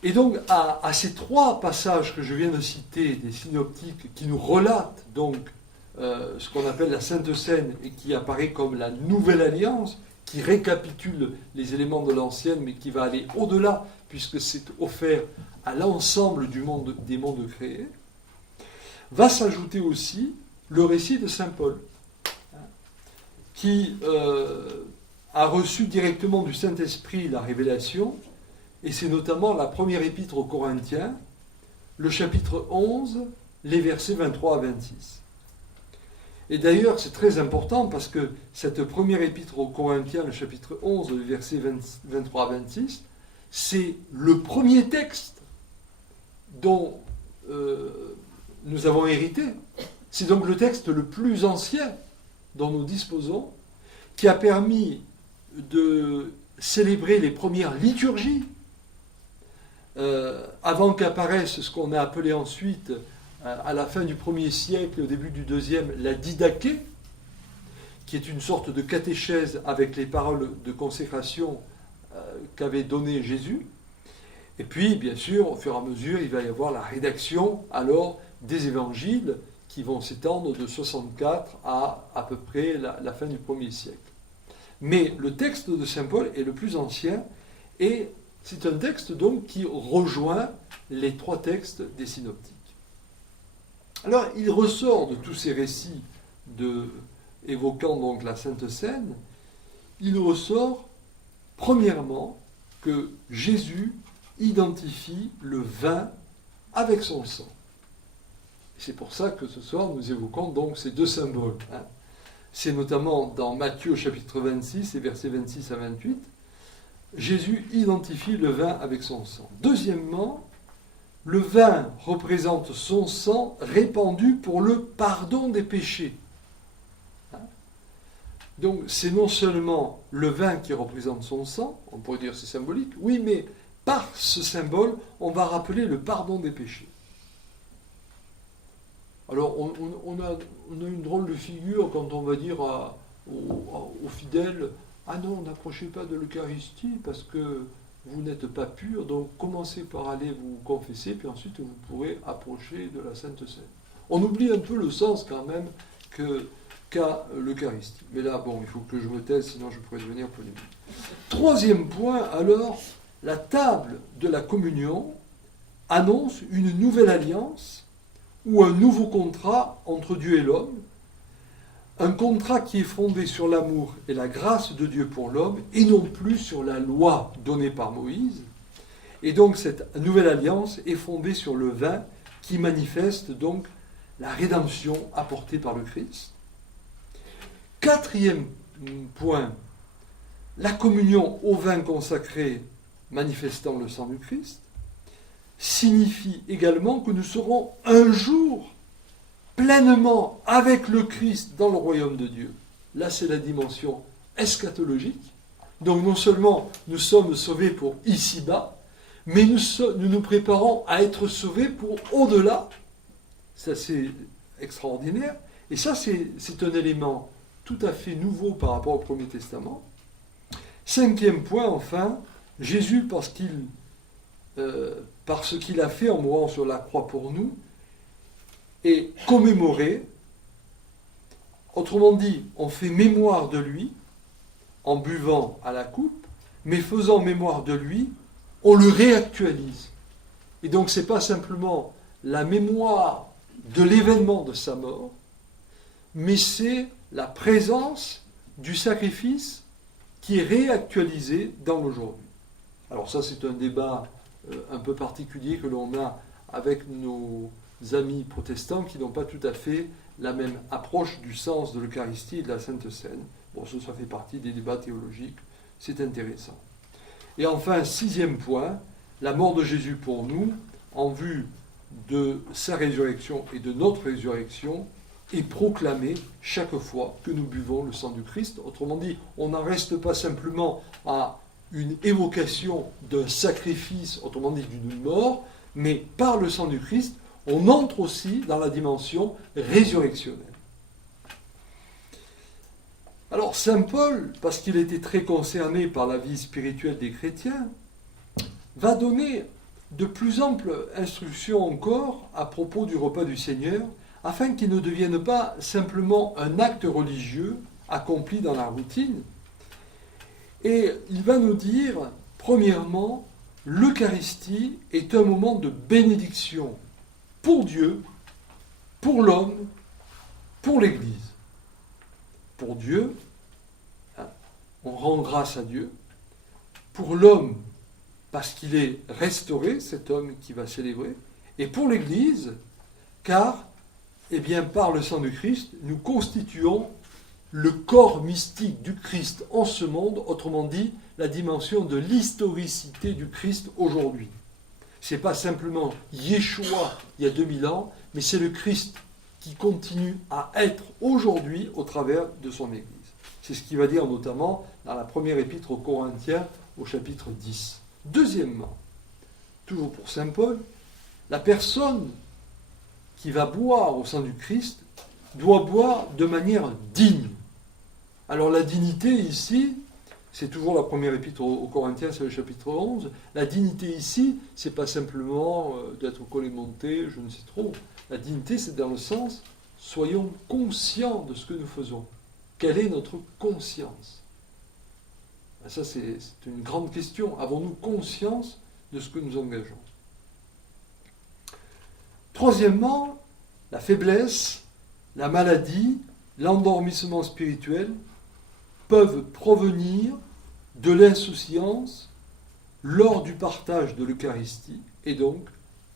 Et donc, à ces trois passages que je viens de citer, des synoptiques, qui nous relatent donc ce qu'on appelle la Sainte Seine, et qui apparaît comme la nouvelle alliance, qui récapitule les éléments de l'ancienne, mais qui va aller au-delà, puisque c'est offert à l'ensemble des mondes créés, va s'ajouter aussi le récit de Saint Paul, qui a reçu directement du Saint-Esprit la révélation, et c'est notamment la première épître aux Corinthiens, le chapitre 11, les versets 23 à 26. Et d'ailleurs, c'est très important parce que cette première épître aux Corinthiens, le chapitre 11, les versets 23 à 26, c'est le premier texte dont nous avons hérité. C'est donc le texte le plus ancien dont nous disposons, qui a permis de célébrer les premières liturgies, avant qu'apparaisse ce qu'on a appelé ensuite, à la fin du 1er siècle, au début du 2e, la didaché, qui est une sorte de catéchèse avec les paroles de consécration qu'avait donné Jésus. Et puis, bien sûr, au fur et à mesure, il va y avoir la rédaction alors des évangiles qui vont s'étendre de 64 à peu près la fin du 1er siècle. Mais le texte de Saint Paul est le plus ancien, et c'est un texte donc qui rejoint les trois textes des synoptiques. Alors, il ressort de tous ces récits évoquant donc la Sainte Seine, il ressort premièrement que Jésus identifie le vin avec son sang. C'est pour ça que ce soir nous évoquons donc ces deux symboles. C'est notamment dans Matthieu chapitre 26 et versets 26 à 28, Jésus identifie le vin avec son sang. Deuxièmement, le vin représente son sang répandu pour le pardon des péchés. Donc c'est non seulement le vin qui représente son sang, on pourrait dire c'est symbolique, oui, mais par ce symbole, on va rappeler le pardon des péchés. Alors on a une drôle de figure quand on va dire aux fidèles, ah non, n'approchez pas de l'Eucharistie parce que vous n'êtes pas pur, donc commencez par aller vous confesser, puis ensuite vous pourrez approcher de la Sainte Seine. On oublie un peu le sens quand même qu'a l'Eucharistie. Mais là, bon, il faut que je me taise, sinon je pourrais devenir polémique. Troisième point, alors, la table de la communion annonce une nouvelle alliance ou un nouveau contrat entre Dieu et l'homme, un contrat qui est fondé sur l'amour et la grâce de Dieu pour l'homme, et non plus sur la loi donnée par Moïse. Et donc cette nouvelle alliance est fondée sur le vin qui manifeste donc la rédemption apportée par le Christ. Quatrième point, la communion au vin consacré manifestant le sang du Christ signifie également que nous serons un jour pleinement avec le Christ dans le royaume de Dieu. Là, c'est la dimension eschatologique. Donc non seulement nous sommes sauvés pour ici-bas, mais nous nous préparons à être sauvés pour au-delà. Ça, c'est extraordinaire. Et ça, c'est un élément tout à fait nouveau par rapport au Premier Testament. Cinquième point, enfin, Jésus, par ce qu'il a fait en mourant sur la croix pour nous, est commémoré. Autrement dit, on fait mémoire de lui en buvant à la coupe, mais faisant mémoire de lui, on le réactualise. Et donc, ce n'est pas simplement la mémoire de l'événement de sa mort, mais c'est la présence du sacrifice qui est réactualisé dans l'aujourd'hui. Alors ça, c'est un débat un peu particulier que l'on a avec nos amis protestants qui n'ont pas tout à fait la même approche du sens de l'Eucharistie et de la Sainte Seine. Bon, ça fait partie des débats théologiques, c'est intéressant. Et enfin, sixième point, la mort de Jésus pour nous, en vue de sa résurrection et de notre résurrection, est proclamée chaque fois que nous buvons le sang du Christ. Autrement dit, on n'en reste pas simplement à une évocation d'un sacrifice, autrement dit d'une mort, mais par le sang du Christ, on entre aussi dans la dimension résurrectionnelle. Alors saint Paul, parce qu'il était très concerné par la vie spirituelle des chrétiens, va donner de plus amples instructions encore à propos du repas du Seigneur, afin qu'il ne devienne pas simplement un acte religieux accompli dans la routine. Et il va nous dire, premièrement, l'Eucharistie est un moment de bénédiction pour Dieu, pour l'homme, pour l'Église. Pour Dieu, on rend grâce à Dieu. Pour l'homme, parce qu'il est restauré, cet homme qui va célébrer. Et pour l'Église, car, par le sang du Christ, nous constituons le corps mystique du Christ en ce monde, autrement dit, la dimension de l'historicité du Christ aujourd'hui. Ce n'est pas simplement Yeshua il y a 2000 ans, mais c'est le Christ qui continue à être aujourd'hui au travers de son Église. C'est ce qu'il va dire notamment dans la première épître aux Corinthiens au chapitre 10. Deuxièmement, toujours pour saint Paul, la personne qui va boire au sang du Christ doit boire de manière digne. Alors la dignité ici, c'est toujours la première épître aux Corinthiens, c'est le chapitre 11. La dignité ici, c'est pas simplement d'être au collet monté, je ne sais trop. La dignité, c'est dans le sens, soyons conscients de ce que nous faisons. Quelle est notre conscience ? Ça, c'est une grande question. Avons-nous conscience de ce que nous engageons ? Troisièmement, la faiblesse, la maladie, l'endormissement spirituel peuvent provenir de l'insouciance lors du partage de l'Eucharistie. Et donc,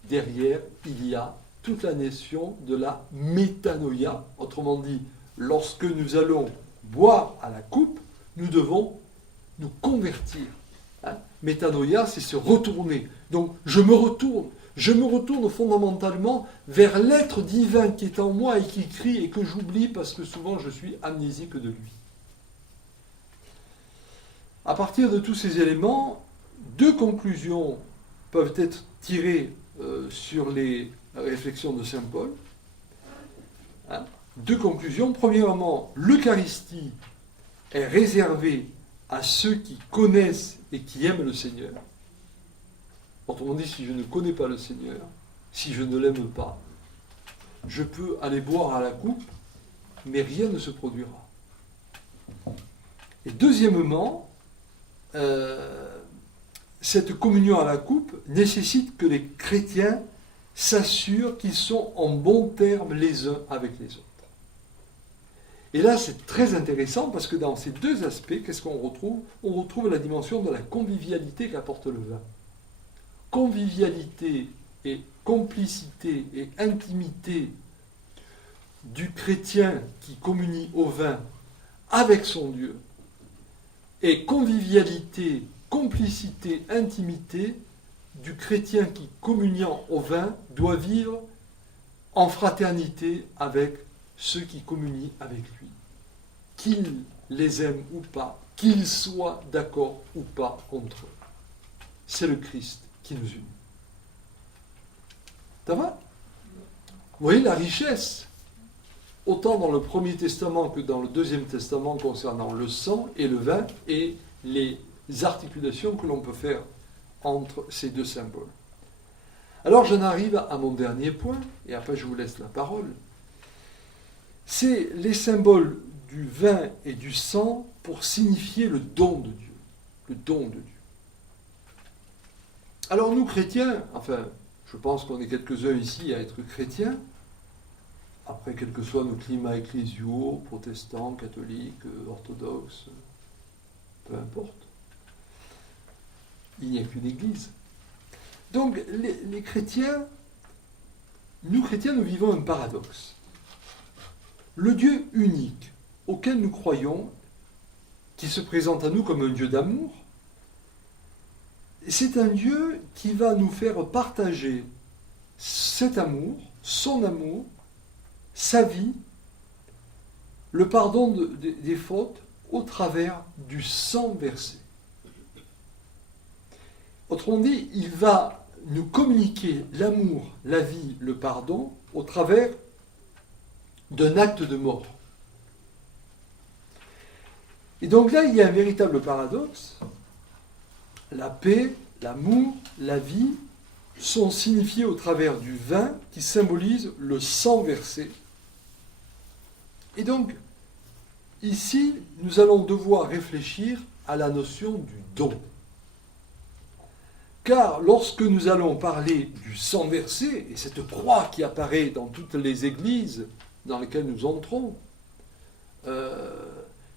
derrière, il y a toute la notion de la métanoïa. Autrement dit, lorsque nous allons boire à la coupe, nous devons nous convertir. Métanoïa, c'est se retourner. Donc, je me retourne fondamentalement vers l'être divin qui est en moi et qui crie et que j'oublie parce que souvent je suis amnésique de lui. À partir de tous ces éléments, deux conclusions peuvent être tirées sur les réflexions de saint Paul. Deux conclusions. Premièrement, l'Eucharistie est réservé à ceux qui connaissent et qui aiment le Seigneur. Autrement dit, si je ne connais pas le Seigneur, si je ne l'aime pas, je peux aller boire à la coupe, mais rien ne se produira. Et deuxièmement, cette communion à la coupe nécessite que les chrétiens s'assurent qu'ils sont en bons termes les uns avec les autres. Et là, c'est très intéressant parce que dans ces deux aspects, qu'est-ce qu'on retrouve ? On retrouve la dimension de la convivialité qu'apporte le vin. Convivialité et complicité et intimité du chrétien qui communie au vin avec son Dieu, et convivialité, complicité, intimité du chrétien qui, communiant au vin, doit vivre en fraternité avec ceux qui communient avec lui. Qu'ils les aiment ou pas, qu'ils soient d'accord ou pas entre eux. C'est le Christ qui nous unit. Ça va ? Vous voyez la richesse, autant dans le Premier Testament que dans le Deuxième Testament concernant le sang et le vin et les articulations que l'on peut faire entre ces deux symboles. Alors j'en arrive à mon dernier point, et après je vous laisse la parole. C'est les symboles du vin et du sang pour signifier le don de Dieu. Le don de Dieu. Alors nous chrétiens, enfin, je pense qu'on est quelques-uns ici à être chrétiens, après quels que soient nos climats ecclésiaux, protestants, catholiques, orthodoxes, peu importe. Il n'y a qu'une église. Donc les chrétiens, nous chrétiens, nous vivons un paradoxe. Le Dieu unique auquel nous croyons, qui se présente à nous comme un Dieu d'amour, c'est un Dieu qui va nous faire partager cet amour, son amour, sa vie, le pardon des fautes au travers du sang versé. Autrement dit, il va nous communiquer l'amour, la vie, le pardon au travers d'un acte de mort. Et donc là, il y a un véritable paradoxe. La paix, l'amour, la vie sont signifiés au travers du vin qui symbolise le sang versé. Et donc, ici, nous allons devoir réfléchir à la notion du don. Car lorsque nous allons parler du sang versé, et cette croix qui apparaît dans toutes les églises dans lesquelles nous entrons,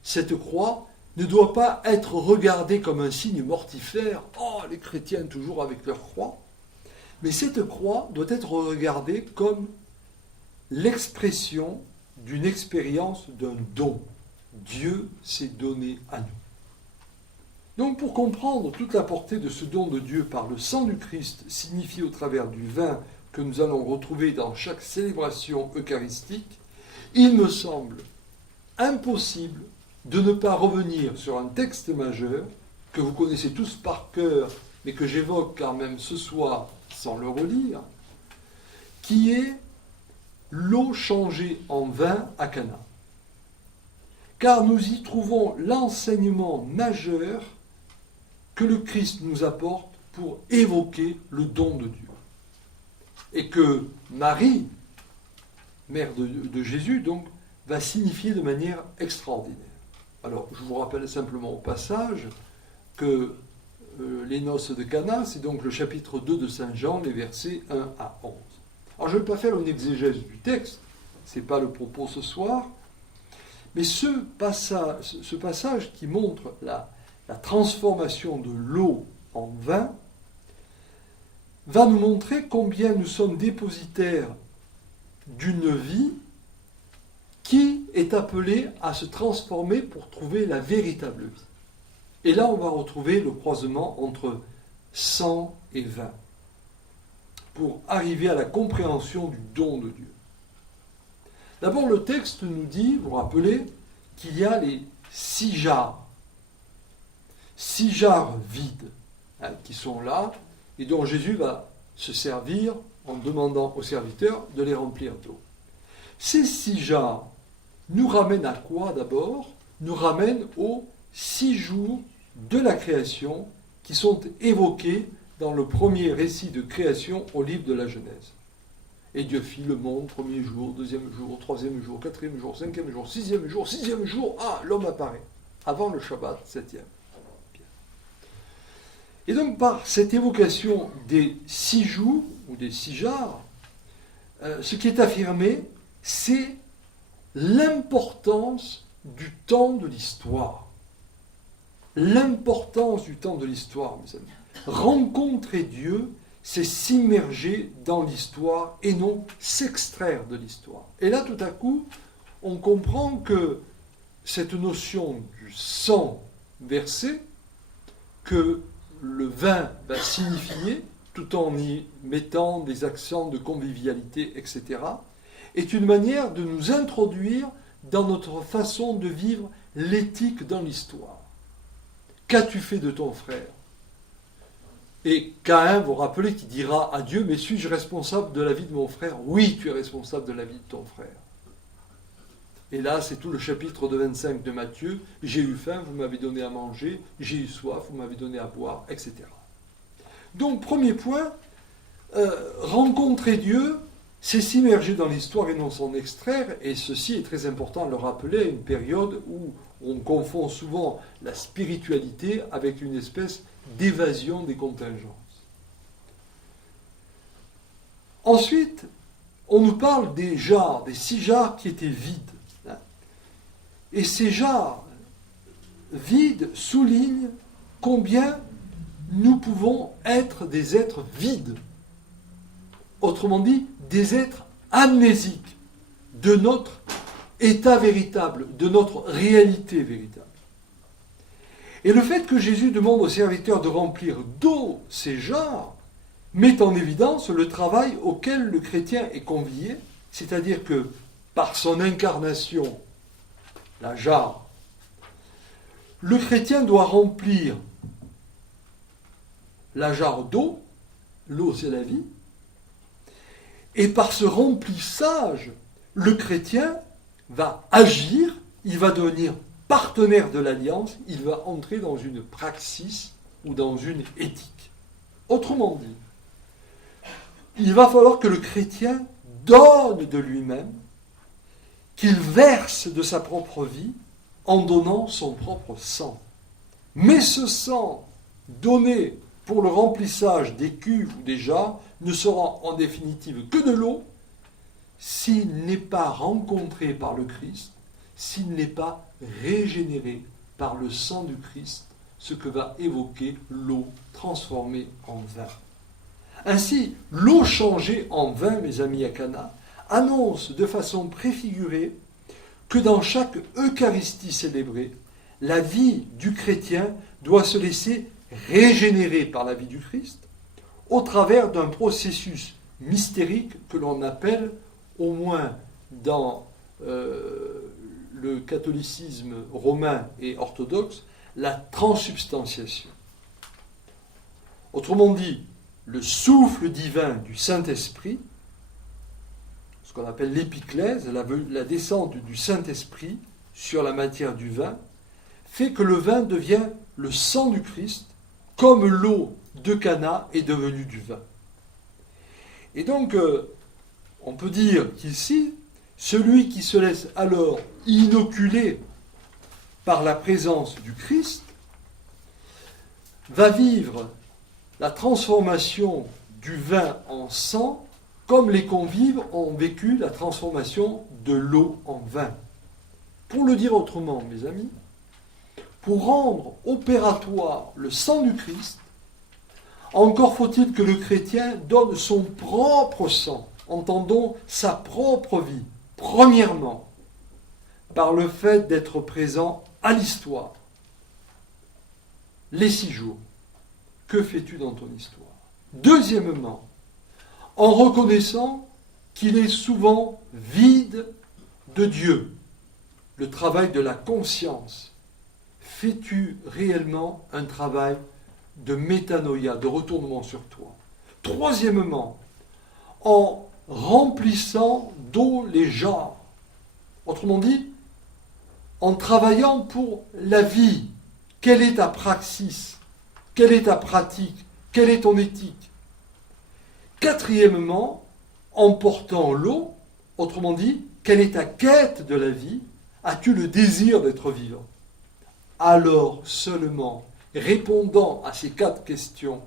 cette croix ne doit pas être regardée comme un signe mortifère. Oh, les chrétiens toujours avec leur croix. Mais cette croix doit être regardée comme l'expression d'une expérience, d'un don. Dieu s'est donné à nous. Donc pour comprendre toute la portée de ce don de Dieu par le sang du Christ, signifié au travers du vin que nous allons retrouver dans chaque célébration eucharistique, il me semble impossible de ne pas revenir sur un texte majeur que vous connaissez tous par cœur, mais que j'évoque quand même ce soir sans le relire, qui est l'eau changée en vin à Cana. Car nous y trouvons l'enseignement majeur que le Christ nous apporte pour évoquer le don de Dieu. Et que Marie, mère de Jésus, donc, va signifier de manière extraordinaire. Alors, je vous rappelle simplement au passage que les noces de Cana, c'est donc le chapitre 2 de Saint Jean, les versets 1 à 11. Alors, je ne vais pas faire une exégèse du texte, ce n'est pas le propos ce soir, mais ce passage qui montre la transformation de l'eau en vin va nous montrer combien nous sommes dépositaires d'une vie qui est appelée à se transformer pour trouver la véritable vie. Et là, on va retrouver le croisement entre sang et vin pour arriver à la compréhension du don de Dieu. D'abord, le texte nous dit, vous vous rappelez, qu'il y a les 6 jarres vides qui sont là et dont Jésus va se servir en demandant aux serviteurs de les remplir d'eau. Ces 6 jarres nous ramènent à quoi d'abord ? nous ramène aux 6 jours de la création qui sont évoqués dans le premier récit de création au livre de la Genèse. Et Dieu fit le monde, premier jour, deuxième jour, troisième jour, quatrième jour, cinquième jour, sixième jour, l'homme apparaît. Avant le Shabbat, septième. Et donc par cette évocation des 6 jours, ou des 6 jars, ce qui est affirmé, c'est l'importance du temps de l'histoire. L'importance du temps de l'histoire, mes amis. Rencontrer Dieu, c'est s'immerger dans l'histoire et non s'extraire de l'histoire. Et là, tout à coup, on comprend que cette notion du sang versé, que le vin va signifier, tout en y mettant des accents de convivialité, etc., est une manière de nous introduire dans notre façon de vivre l'éthique dans l'histoire. Qu'as-tu fait de ton frère ? Et Caïn, vous rappelez, qui dira à Dieu, mais suis-je responsable de la vie de mon frère ? Oui, tu es responsable de la vie de ton frère. Et là, c'est tout le chapitre de 25 de Matthieu. J'ai eu faim, vous m'avez donné à manger. J'ai eu soif, vous m'avez donné à boire, etc. Donc, premier point, rencontrer Dieu, c'est s'immerger dans l'histoire et non s'en extraire. Et ceci est très important à le rappeler à une période où on confond souvent la spiritualité avec une espèce d'évasion des contingences. Ensuite, on nous parle des jarres, des 6 jarres qui étaient vides. Et ces jarres vides soulignent combien nous pouvons être des êtres vides. Autrement dit, des êtres amnésiques de notre état véritable, de notre réalité véritable. Et le fait que Jésus demande aux serviteurs de remplir d'eau ces jarres met en évidence le travail auquel le chrétien est convié, c'est-à-dire que par son incarnation, la jarre, le chrétien doit remplir la jarre d'eau, l'eau c'est la vie, et par ce remplissage, le chrétien va agir, il va devenir partenaire de l'alliance, il va entrer dans une praxis ou dans une éthique. Autrement dit, il va falloir que le chrétien donne de lui-même, qu'il verse de sa propre vie en donnant son propre sang. Mais ce sang donné pour le remplissage des cuves ou des jarres ne sera en définitive que de l'eau s'il n'est pas rencontré par le Christ, s'il n'est pas régénéré par le sang du Christ, ce que va évoquer l'eau transformée en vin. Ainsi, l'eau changée en vin, mes amis à Cana, annonce de façon préfigurée que dans chaque Eucharistie célébrée, la vie du chrétien doit se laisser régénérer par la vie du Christ au travers d'un processus mystérique que l'on appelle, au moins dans le catholicisme romain et orthodoxe, la transsubstantiation. Autrement dit, le souffle divin du Saint-Esprit, ce qu'on appelle l'épiclèse, la descente du Saint-Esprit sur la matière du vin, fait que le vin devient le sang du Christ, comme l'eau de Cana est devenue du vin. Et donc, on peut dire qu'ici, celui qui se laisse alors inoculer par la présence du Christ va vivre la transformation du vin en sang comme les convives ont vécu la transformation de l'eau en vin. Pour le dire autrement, mes amis, pour rendre opératoire le sang du Christ, encore faut-il que le chrétien donne son propre sang, entendons sa propre vie, premièrement, par le fait d'être présent à l'histoire. Les 6 jours, que fais-tu dans ton histoire ? Deuxièmement, en reconnaissant qu'il est souvent vide de Dieu, le travail de la conscience. Fais-tu réellement un travail de métanoïa, de retournement sur toi ? Troisièmement, en remplissant d'eau les jarres. Autrement dit, en travaillant pour la vie. Quelle est ta praxis? Quelle est ta pratique? Quelle est ton éthique? Quatrièmement, en portant l'eau, autrement dit, quelle est ta quête de la vie? As-tu le désir d'être vivant? Alors seulement, répondant à ces 4 questions,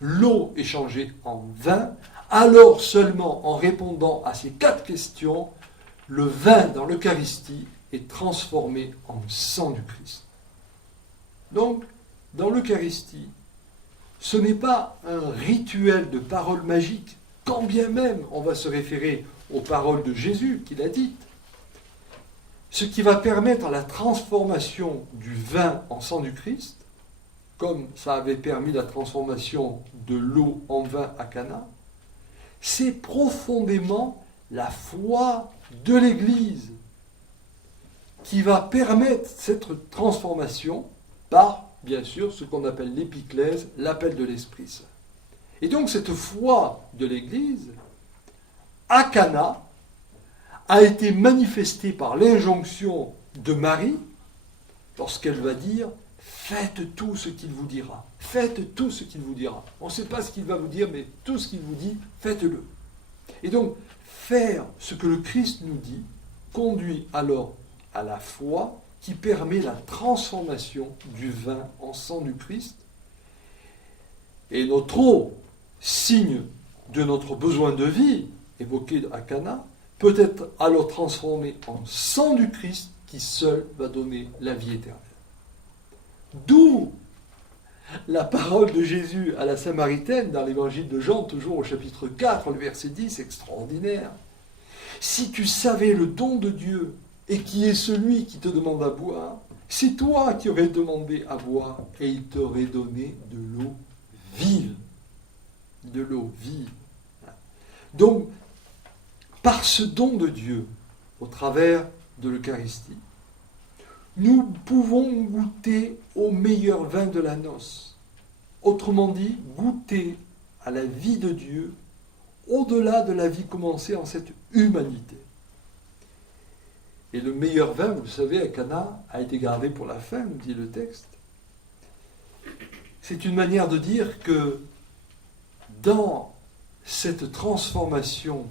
l'eau est changée en vin. Alors seulement, en répondant à ces 4 questions, le vin dans l'Eucharistie est transformé en sang du Christ. Donc, dans l'Eucharistie, ce n'est pas un rituel de paroles magiques, quand bien même on va se référer aux paroles de Jésus qu'il a dites. Ce qui va permettre la transformation du vin en sang du Christ, comme ça avait permis la transformation de l'eau en vin à Cana, c'est profondément la foi de l'Église qui va permettre cette transformation par, bien sûr, ce qu'on appelle l'épiclèse, l'appel de l'Esprit Saint. Et donc cette foi de l'Église, à Cana, a été manifestée par l'injonction de Marie, lorsqu'elle va dire « Faites tout ce qu'il vous dira. Faites tout ce qu'il vous dira. » On ne sait pas ce qu'il va vous dire, mais tout ce qu'il vous dit, faites-le. Et donc, faire ce que le Christ nous dit conduit alors à la foi qui permet la transformation du vin en sang du Christ. Et notre eau, signe de notre besoin de vie, évoqué à Cana, peut être alors transformé en sang du Christ qui seul va donner la vie éternelle. D'où la parole de Jésus à la Samaritaine dans l'évangile de Jean, toujours au chapitre 4, le verset 10, extraordinaire. Si tu savais le don de Dieu et qui est celui qui te demande à boire, c'est toi qui aurais demandé à boire et il t'aurait donné de l'eau vive. De l'eau vive. Donc, par ce don de Dieu, au travers de l'Eucharistie, nous pouvons goûter au meilleur vin de la noce. Autrement dit, goûter à la vie de Dieu au-delà de la vie commencée en cette humanité. Et le meilleur vin, vous le savez, à Cana, a été gardé pour la fin, nous dit le texte. C'est une manière de dire que dans cette transformation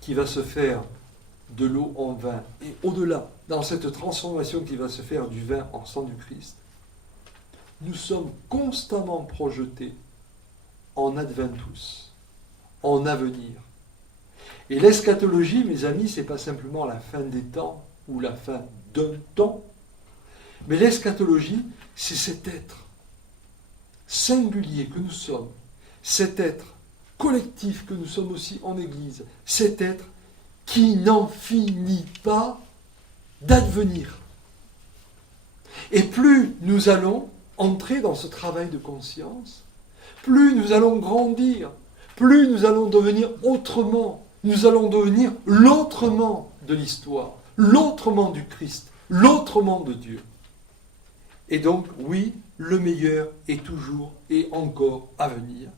qui va se faire de l'eau en vin, et au-delà, dans cette transformation qui va se faire du vin en sang du Christ, nous sommes constamment projetés en adventus, en avenir. Et l'eschatologie, mes amis, ce n'est pas simplement la fin des temps ou la fin d'un temps, mais l'eschatologie, c'est cet être singulier que nous sommes, cet être collectif que nous sommes aussi en Église, cet être qui n'en finit pas d'advenir. Et plus nous allons entrer dans ce travail de conscience, plus nous allons grandir, plus nous allons devenir autrement, nous allons devenir l'autrement de l'histoire, l'autrement du Christ, l'autrement de Dieu. Et donc, oui, le meilleur est toujours et encore à venir.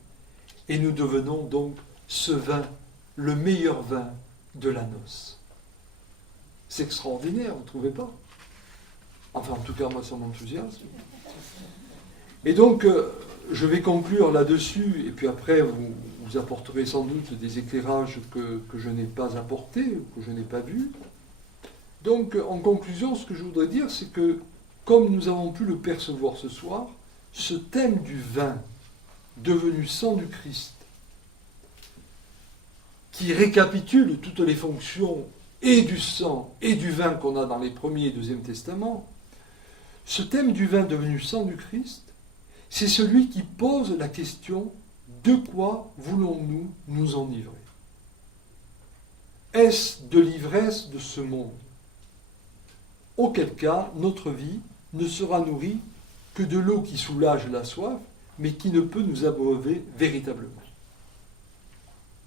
Et nous devenons donc ce vin, le meilleur vin de la noce. C'est extraordinaire, vous ne trouvez pas? Enfin, en tout cas, moi, ça m'enthousiasme. Et donc, je vais conclure là-dessus, et puis après, vous apporterez sans doute des éclairages que je n'ai pas apportés, que je n'ai pas vus. Donc, en conclusion, ce que je voudrais dire, c'est que, comme nous avons pu le percevoir ce soir, ce thème du vin, devenu sang du Christ, qui récapitule toutes les fonctions et du sang et du vin qu'on a dans les premiers et deuxième testaments, ce thème du vin devenu sang du Christ, c'est celui qui pose la question « De quoi voulons-nous nous enivrer » Est-ce de l'ivresse de ce monde? Auquel cas, notre vie ne sera nourrie que de l'eau qui soulage la soif, mais qui ne peut nous abreuver véritablement.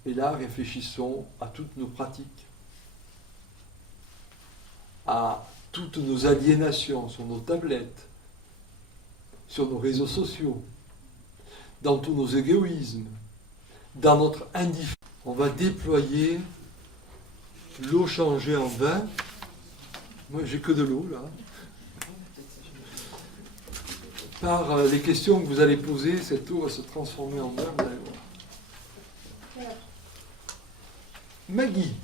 Et là, réfléchissons à toutes nos pratiques, à toutes nos aliénations sur nos tablettes, sur nos réseaux sociaux, dans tous nos égoïsmes, dans notre indifférence. On va déployer l'eau changée en vin. Moi, j'ai que de l'eau, là. par les questions que vous allez poser, cette tour va se transformer en œuvre, vous allez voir. Maggie.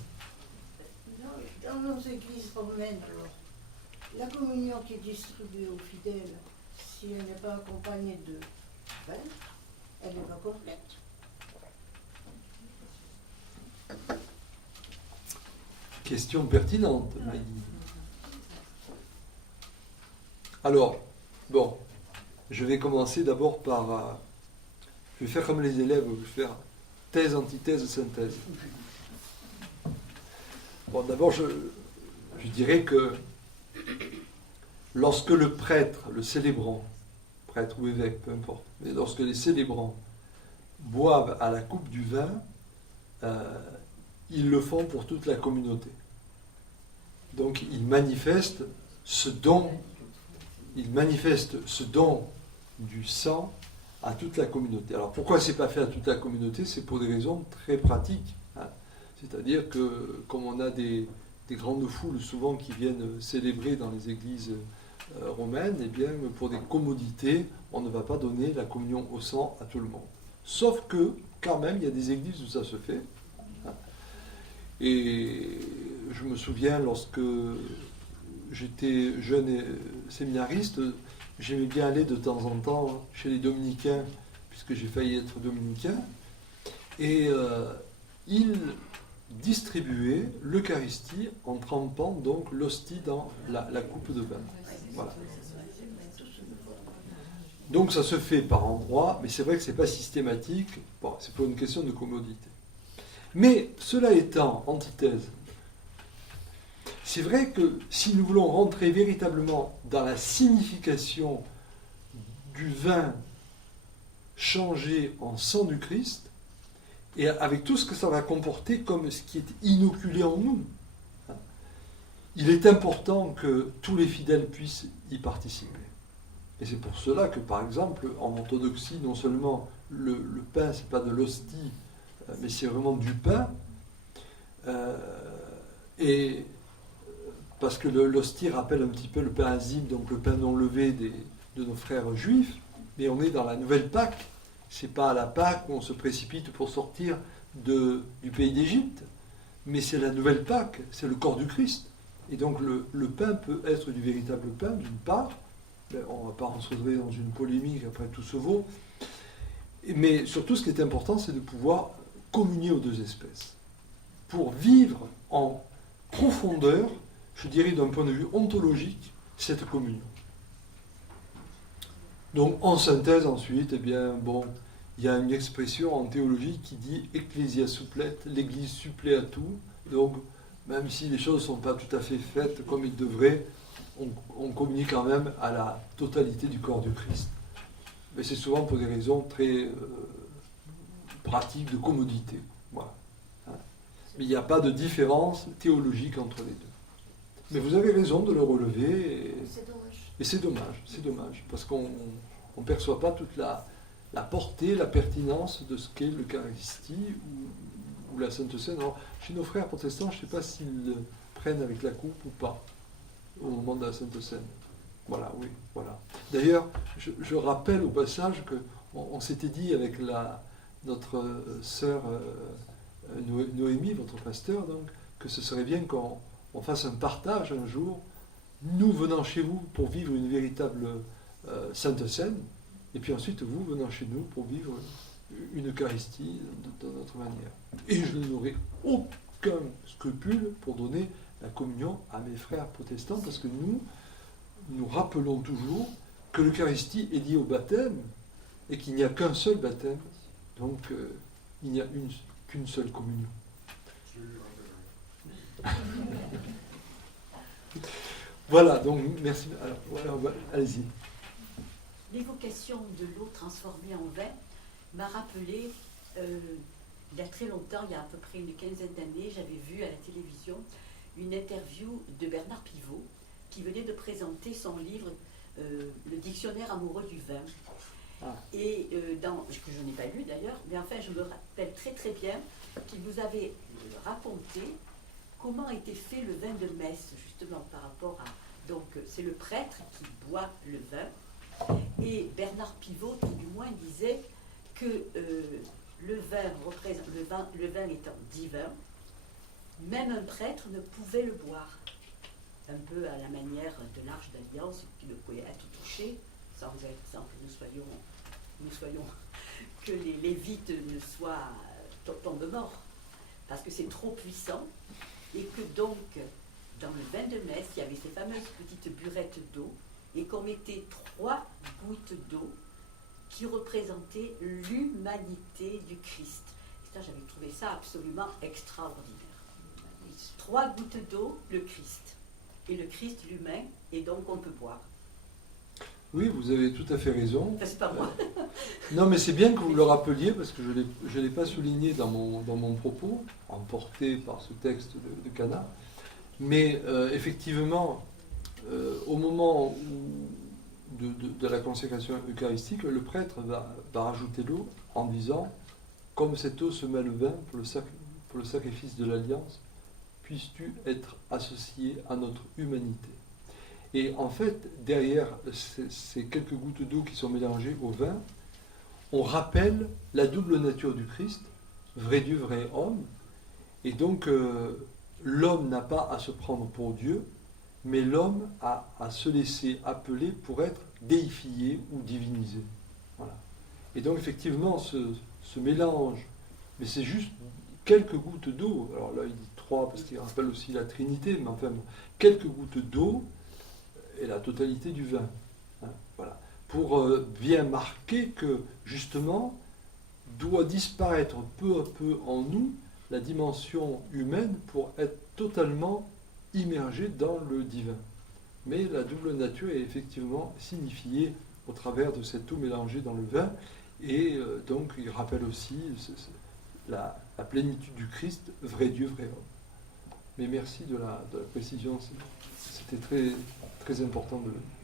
Dans nos églises romaines, alors, la communion qui est distribuée aux fidèles, si elle n'est pas accompagnée de vin, elle n'est pas complète. Question pertinente, Maggie. Alors, bon, je vais commencer d'abord par... je vais faire comme les élèves, je vais faire thèse, antithèse, synthèse. Bon, d'abord, je dirais que lorsque le prêtre, le célébrant, prêtre ou évêque, peu importe, mais lorsque les célébrants boivent à la coupe du vin, ils le font pour toute la communauté. Donc, ils manifestent ce don du sang à toute la communauté. Alors, pourquoi c'est pas fait à toute la communauté? C'est pour des raisons très pratiques. Hein. C'est-à-dire que, comme on a des grandes foules souvent qui viennent célébrer dans les églises romaines, eh bien, pour des commodités, on ne va pas donner la communion au sang à tout le monde. Sauf que, quand même, il y a des églises où ça se fait. Hein. Et je me souviens, lorsque j'étais jeune et séminariste, j'aimais bien aller de temps en temps chez les dominicains, puisque j'ai failli être dominicain, et ils distribuaient l'Eucharistie en trempant donc l'hostie dans la coupe de vin. Voilà. Donc ça se fait par endroits, mais c'est vrai que ce n'est pas systématique. Bon, c'est pour une question de commodité. Mais cela étant, antithèse, c'est vrai que si nous voulons rentrer véritablement dans la signification du vin changé en sang du Christ, et avec tout ce que ça va comporter comme ce qui est inoculé en nous, il est important que tous les fidèles puissent y participer. Et c'est pour cela que, par exemple, en orthodoxie, non seulement le pain, c'est pas de l'hostie, mais c'est vraiment du pain, et parce que l'hostie rappelle un petit peu le pain azime, donc le pain non levé de nos frères juifs, mais on est dans la nouvelle Pâque. C'est pas à la Pâque où on se précipite pour sortir du pays d'Égypte, mais c'est la nouvelle Pâque, c'est le corps du Christ. Et donc le pain peut être du véritable pain, d'une part. On ne va pas rentrer dans une polémique, après tout se vaut. Mais surtout, ce qui est important, c'est de pouvoir communier aux deux espèces. Pour vivre en profondeur, je dirais d'un point de vue ontologique, cette communion. Donc, en synthèse, ensuite, eh bien, bon, il y a une expression en théologie qui dit « Ecclesia supplet », l'Église supplée à tout. Donc, même si les choses ne sont pas tout à fait faites comme ils devraient, on communie quand même à la totalité du corps du Christ. Mais c'est souvent pour des raisons très pratiques de commodité. Voilà. Mais il n'y a pas de différence théologique entre les deux. Mais vous avez raison de le relever. C'est dommage. Et c'est dommage, parce qu'on ne perçoit pas toute la portée, la pertinence de ce qu'est l'Eucharistie ou la Sainte Seine. Alors, chez nos frères protestants, je ne sais pas s'ils le prennent avec la coupe ou pas, au moment de la Sainte Seine. Voilà, oui, voilà. D'ailleurs, je rappelle au passage qu'on s'était dit avec notre sœur Noémie, votre pasteur, donc, que ce serait bien qu'on fasse un partage un jour, nous venant chez vous pour vivre une véritable Sainte Seine, et puis ensuite vous venant chez nous pour vivre une Eucharistie de notre manière. Et je n'aurai aucun scrupule pour donner la communion à mes frères protestants, parce que nous rappelons toujours que l'Eucharistie est liée au baptême, et qu'il n'y a qu'un seul baptême, donc il n'y a qu'une seule communion. Voilà, donc merci. Alors, voilà, allez-y. L'évocation de l'eau transformée en vin m'a rappelé, il y a très longtemps, il y a à peu près une quinzaine d'années, j'avais vu à la télévision une interview de Bernard Pivot qui venait de présenter son livre Le dictionnaire amoureux du vin. Ah. Et que je n'ai pas lu d'ailleurs, mais enfin je me rappelle très très bien qu'il vous avait raconté comment était fait le vin de messe, justement par rapport à... Donc c'est le prêtre qui boit le vin, Et Bernard Pivot, tout du moins, disait que le vin étant divin, même un prêtre ne pouvait le boire. Un peu à la manière de l'Arche d'Alliance, qui ne pouvait être touché sans que nous soyons que les Lévites ne soient tombent morts, parce que c'est trop puissant, et que donc, dans le vin de messe, il y avait ces fameuses petites burettes d'eau, et qu'on mettait 3 gouttes d'eau qui représentaient l'humanité du Christ. Et ça, j'avais trouvé ça absolument extraordinaire. 3 gouttes d'eau, le Christ. Et le Christ, l'humain, et donc on peut boire. Oui, vous avez tout à fait raison. Enfin, c'est pas moi. Non, mais c'est bien que vous le rappeliez, parce que je ne l'ai pas souligné dans mon propos, emporté par ce texte de Cana. Mais effectivement, au moment de la consécration eucharistique, le prêtre va rajouter l'eau en disant « Comme cette eau se met le vin pour le sacrifice de l'Alliance, puisses-tu être associé à notre humanité ?» Et en fait, derrière ces quelques gouttes d'eau qui sont mélangées au vin, on rappelle la double nature du Christ, vrai Dieu, vrai homme. Et donc, l'homme n'a pas à se prendre pour Dieu, mais l'homme a à se laisser appeler pour être déifié ou divinisé. Voilà. Et donc, effectivement, ce mélange, mais c'est juste quelques gouttes d'eau, alors là, il dit 3 parce qu'il rappelle aussi la Trinité, mais enfin, quelques gouttes d'eau, et la totalité du vin. Hein, voilà. Pour bien marquer que, justement, doit disparaître peu à peu en nous la dimension humaine pour être totalement immergé dans le divin. Mais la double nature est effectivement signifiée au travers de cette eau mélangée dans le vin, et donc il rappelle aussi la plénitude du Christ, vrai Dieu, vrai homme. Mais merci de la précision, c'était très, très important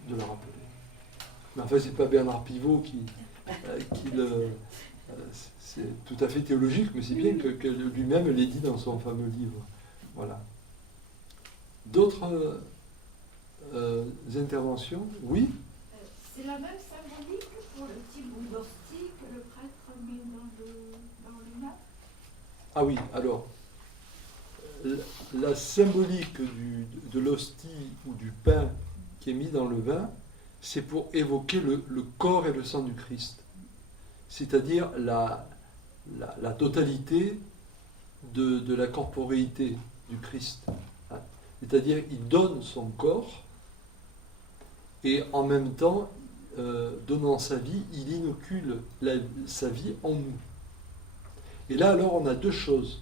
de le rappeler. Mais enfin, c'est pas Bernard Pivot qui c'est tout à fait théologique, mais c'est bien que lui-même l'ait dit dans son fameux livre. Voilà. D'autres interventions? Oui? C'est la même symbolique pour le petit bout d'hostie que le prêtre met dans le vin? Ah oui, alors, la symbolique de l'hostie ou du pain qui est mis dans le vin, c'est pour évoquer le corps et le sang du Christ. C'est-à-dire la totalité de la corporéité du Christ. C'est-à-dire il donne son corps et en même temps, donnant sa vie, il inocule sa vie en nous. Et là alors on a deux choses.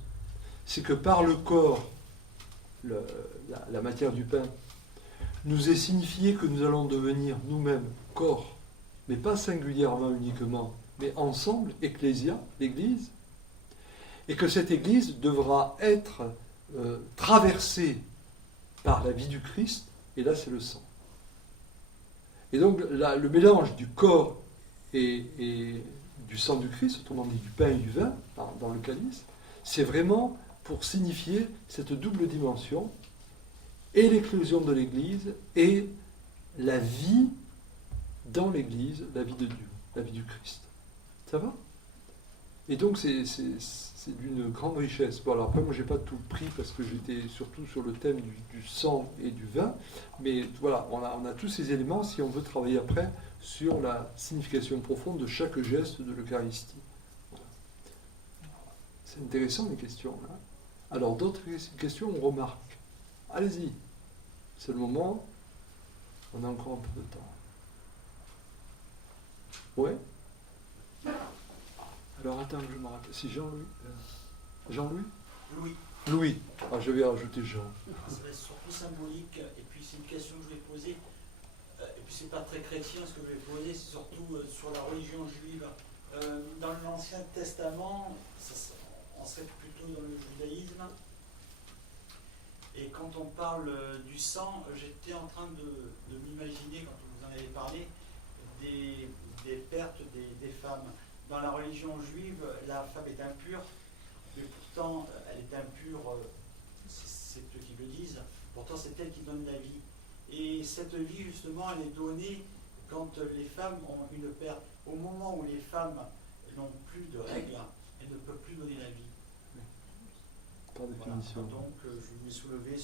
C'est que par le corps, la matière du pain, nous est signifié que nous allons devenir nous-mêmes corps, mais pas singulièrement uniquement, mais ensemble, ecclésia, l'Église, et que cette Église devra être traversée par la vie du Christ, et là c'est le sang. Et donc le mélange du corps et du sang du Christ, autrement dit du pain et du vin, dans le calice, c'est vraiment pour signifier cette double dimension, et l'éclosion de l'Église, et la vie dans l'Église, la vie de Dieu, la vie du Christ. Ça va? Et donc c'est d'une grande richesse. Bon, alors après, moi, je n'ai pas tout pris parce que j'étais surtout sur le thème du sang et du vin, mais voilà, on a tous ces éléments si on veut travailler après sur la signification profonde de chaque geste de l'Eucharistie. Voilà. C'est intéressant, les questions. Hein. Alors, d'autres questions, on remarque. Allez-y. C'est le moment. On a encore un peu de temps. Ouais? Alors, attends, je me rappelle. C'est Jean-Louis Jean-Louis Louis. Louis. Ah, je vais rajouter Jean. C'est surtout symbolique, et puis c'est une question que je vais poser, et puis c'est pas très chrétien ce que je vais poser, c'est surtout sur la religion juive. Dans l'Ancien Testament, on serait plutôt dans le judaïsme, et quand on parle du sang, j'étais en train de m'imaginer, quand vous en avez parlé, des pertes des femmes. Dans la religion juive, la femme est impure, mais pourtant elle est impure, c'est eux qui le disent, pourtant c'est elle qui donne la vie. Et cette vie, justement, elle est donnée quand les femmes ont une perte, au moment où les femmes n'ont plus de règles, elles ne peuvent plus donner la vie. Par définition. Voilà. Donc je voulais soulever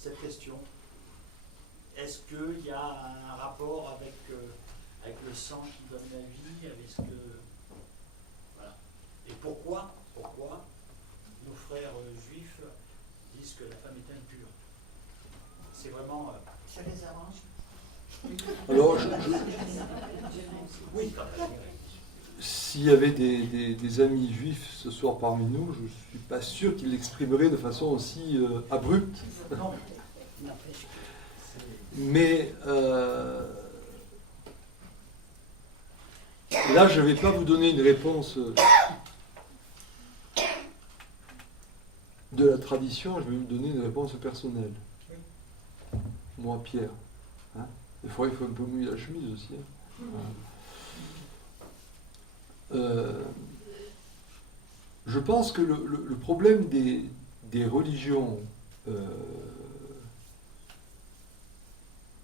cette question. Est-ce qu'il y a un rapport avec le sang qui donne la vie, avec ce que... Voilà. Et pourquoi nos frères juifs disent que la femme est impure? C'est vraiment... Ça les arrange. Alors, Oui, quand même. s'il y avait des amis juifs ce soir parmi nous, je ne suis pas sûr qu'ils l'exprimeraient de façon aussi abrupte. Non. Mais là, je ne vais pas vous donner une réponse de la tradition, je vais vous donner une réponse personnelle. Moi, Pierre. Hein, des fois, il faut un peu mouiller la chemise aussi. Hein. Je pense que le problème des religions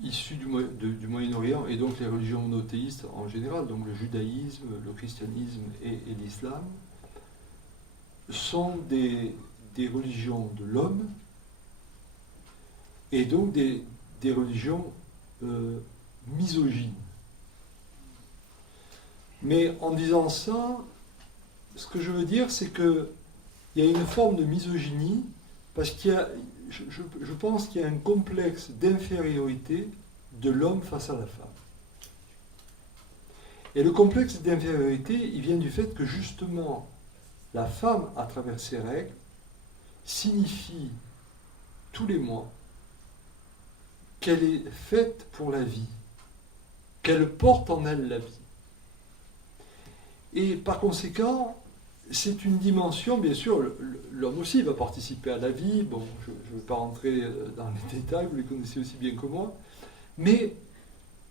issues du Moyen-Orient, et donc les religions monothéistes en général, donc le judaïsme, le christianisme et l'islam, sont des religions de l'homme, et donc des religions misogynes. Mais en disant ça, ce que je veux dire, c'est qu'il y a une forme de misogynie, parce qu'il y a, je pense qu'il y a un complexe d'infériorité de l'homme face à la femme. Et le complexe d'infériorité, il vient du fait que justement, la femme, à travers ses règles, signifie tous les mois qu'elle est faite pour la vie, qu'elle porte en elle la vie. Et par conséquent, c'est une dimension, bien sûr, l'homme aussi va participer à la vie, bon, je ne vais pas rentrer dans les détails, vous les connaissez aussi bien que moi, mais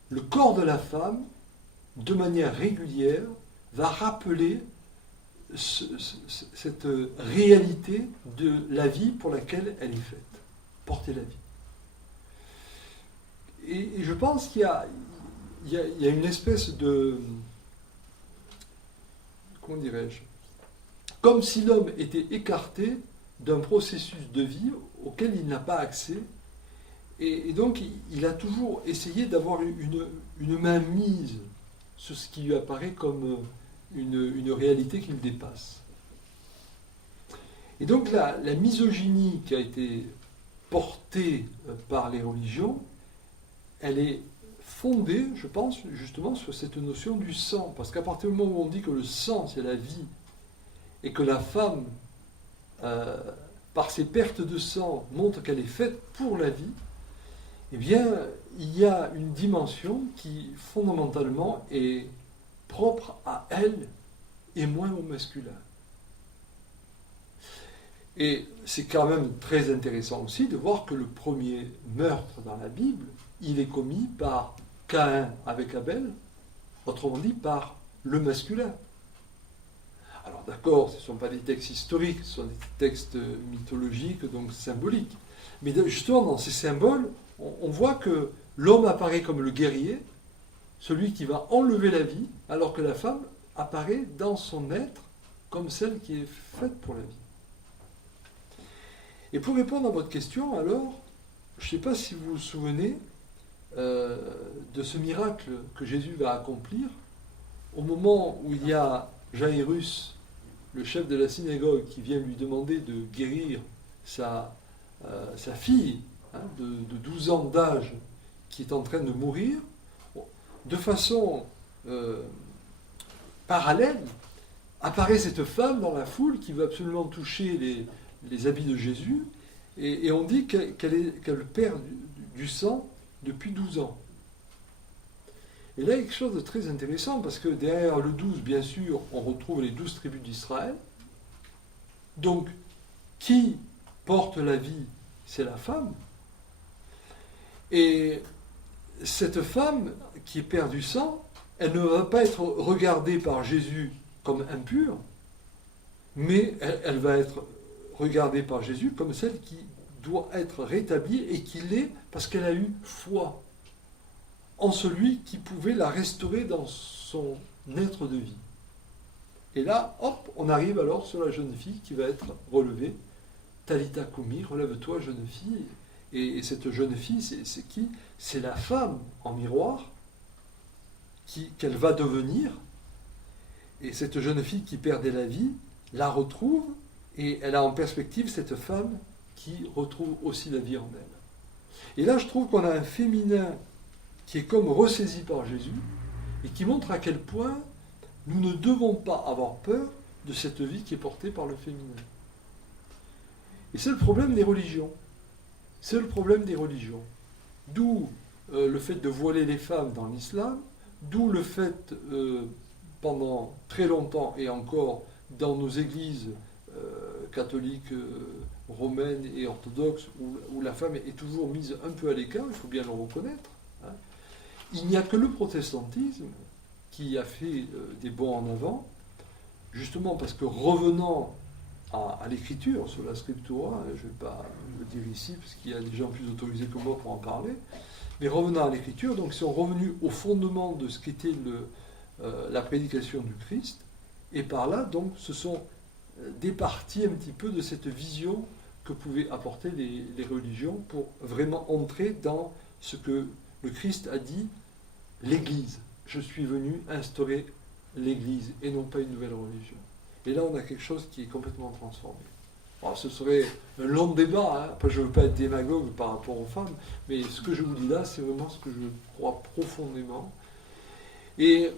le corps de la femme, de manière régulière, va rappeler cette réalité de la vie pour laquelle elle est faite, porter la vie. Et je pense qu'il y a une espèce de... Comment dirais-je ? Comme si l'homme était écarté d'un processus de vie auquel il n'a pas accès. Et donc, il a toujours essayé d'avoir une main mise sur ce qui lui apparaît comme une réalité qu'il dépasse. Et donc, la misogynie qui a été portée par les religions, elle est fondée, je pense, justement sur cette notion du sang. Parce qu'à partir du moment où on dit que le sang, c'est la vie, et que la femme, par ses pertes de sang, montre qu'elle est faite pour la vie, eh bien, il y a une dimension qui, fondamentalement, est propre à elle et moins au masculin. Et c'est quand même très intéressant aussi de voir que le premier meurtre dans la Bible, il est commis par Caïn avec Abel, autrement dit par le masculin. Alors d'accord, ce ne sont pas des textes historiques, ce sont des textes mythologiques, donc symboliques. Mais justement, dans ces symboles, on voit que l'homme apparaît comme le guerrier, celui qui va enlever la vie, alors que la femme apparaît dans son être comme celle qui est faite pour la vie. Et pour répondre à votre question, alors, je ne sais pas si vous vous souvenez de ce miracle que Jésus va accomplir au moment où il y a Jairus, le chef de la synagogue, qui vient lui demander de guérir sa fille de 12 ans d'âge qui est en train de mourir. De façon parallèle, apparaît cette femme dans la foule qui veut absolument toucher les habits de Jésus, et on dit qu'elle perd du sang depuis 12 ans. Et là, il y a quelque chose de très intéressant, parce que derrière le 12, bien sûr, on retrouve les 12 tribus d'Israël. Donc, qui porte la vie, c'est la femme. Et cette femme qui perd du sang, elle ne va pas être regardée par Jésus comme impure, mais elle va être regardée par Jésus comme celle qui doit être rétablie et qui l'est parce qu'elle a eu foi. en celui qui pouvait la restaurer dans son être de vie. Et là, hop, on arrive alors sur la jeune fille qui va être relevée. Talita Kumi, relève-toi jeune fille. Et cette jeune fille, c'est qui? C'est la femme en miroir qu'elle va devenir. Et cette jeune fille qui perdait la vie la retrouve et elle a en perspective cette femme qui retrouve aussi la vie en elle. Et là, je trouve qu'on a un féminin qui est comme ressaisi par Jésus et qui montre à quel point nous ne devons pas avoir peur de cette vie qui est portée par le féminin. Et c'est le problème des religions. C'est le problème des religions. D'où le fait de voiler les femmes dans l'islam, d'où le fait, pendant très longtemps et encore dans nos églises catholiques, romaines et orthodoxes, où la femme est toujours mise un peu à l'écart, il faut bien le reconnaître. Hein. Il n'y a que le protestantisme qui a fait des bons en avant, justement parce que revenant à l'écriture, sur la scriptura, je ne vais pas le dire ici, parce qu'il y a des gens plus autorisés que moi pour en parler, mais revenant à l'écriture, donc ils sont revenus au fondement de ce qu'était la prédication du Christ, et par là, donc, ce sont des parties un petit peu de cette vision que pouvaient apporter les religions pour vraiment entrer dans ce que le Christ a dit, l'Église. Je suis venu instaurer l'Église et non pas une nouvelle religion. Et là, on a quelque chose qui est complètement transformé. Alors, ce serait un long débat, hein. Après, je ne veux pas être démagogue par rapport aux femmes, mais ce que je vous dis là, c'est vraiment ce que je crois profondément. Et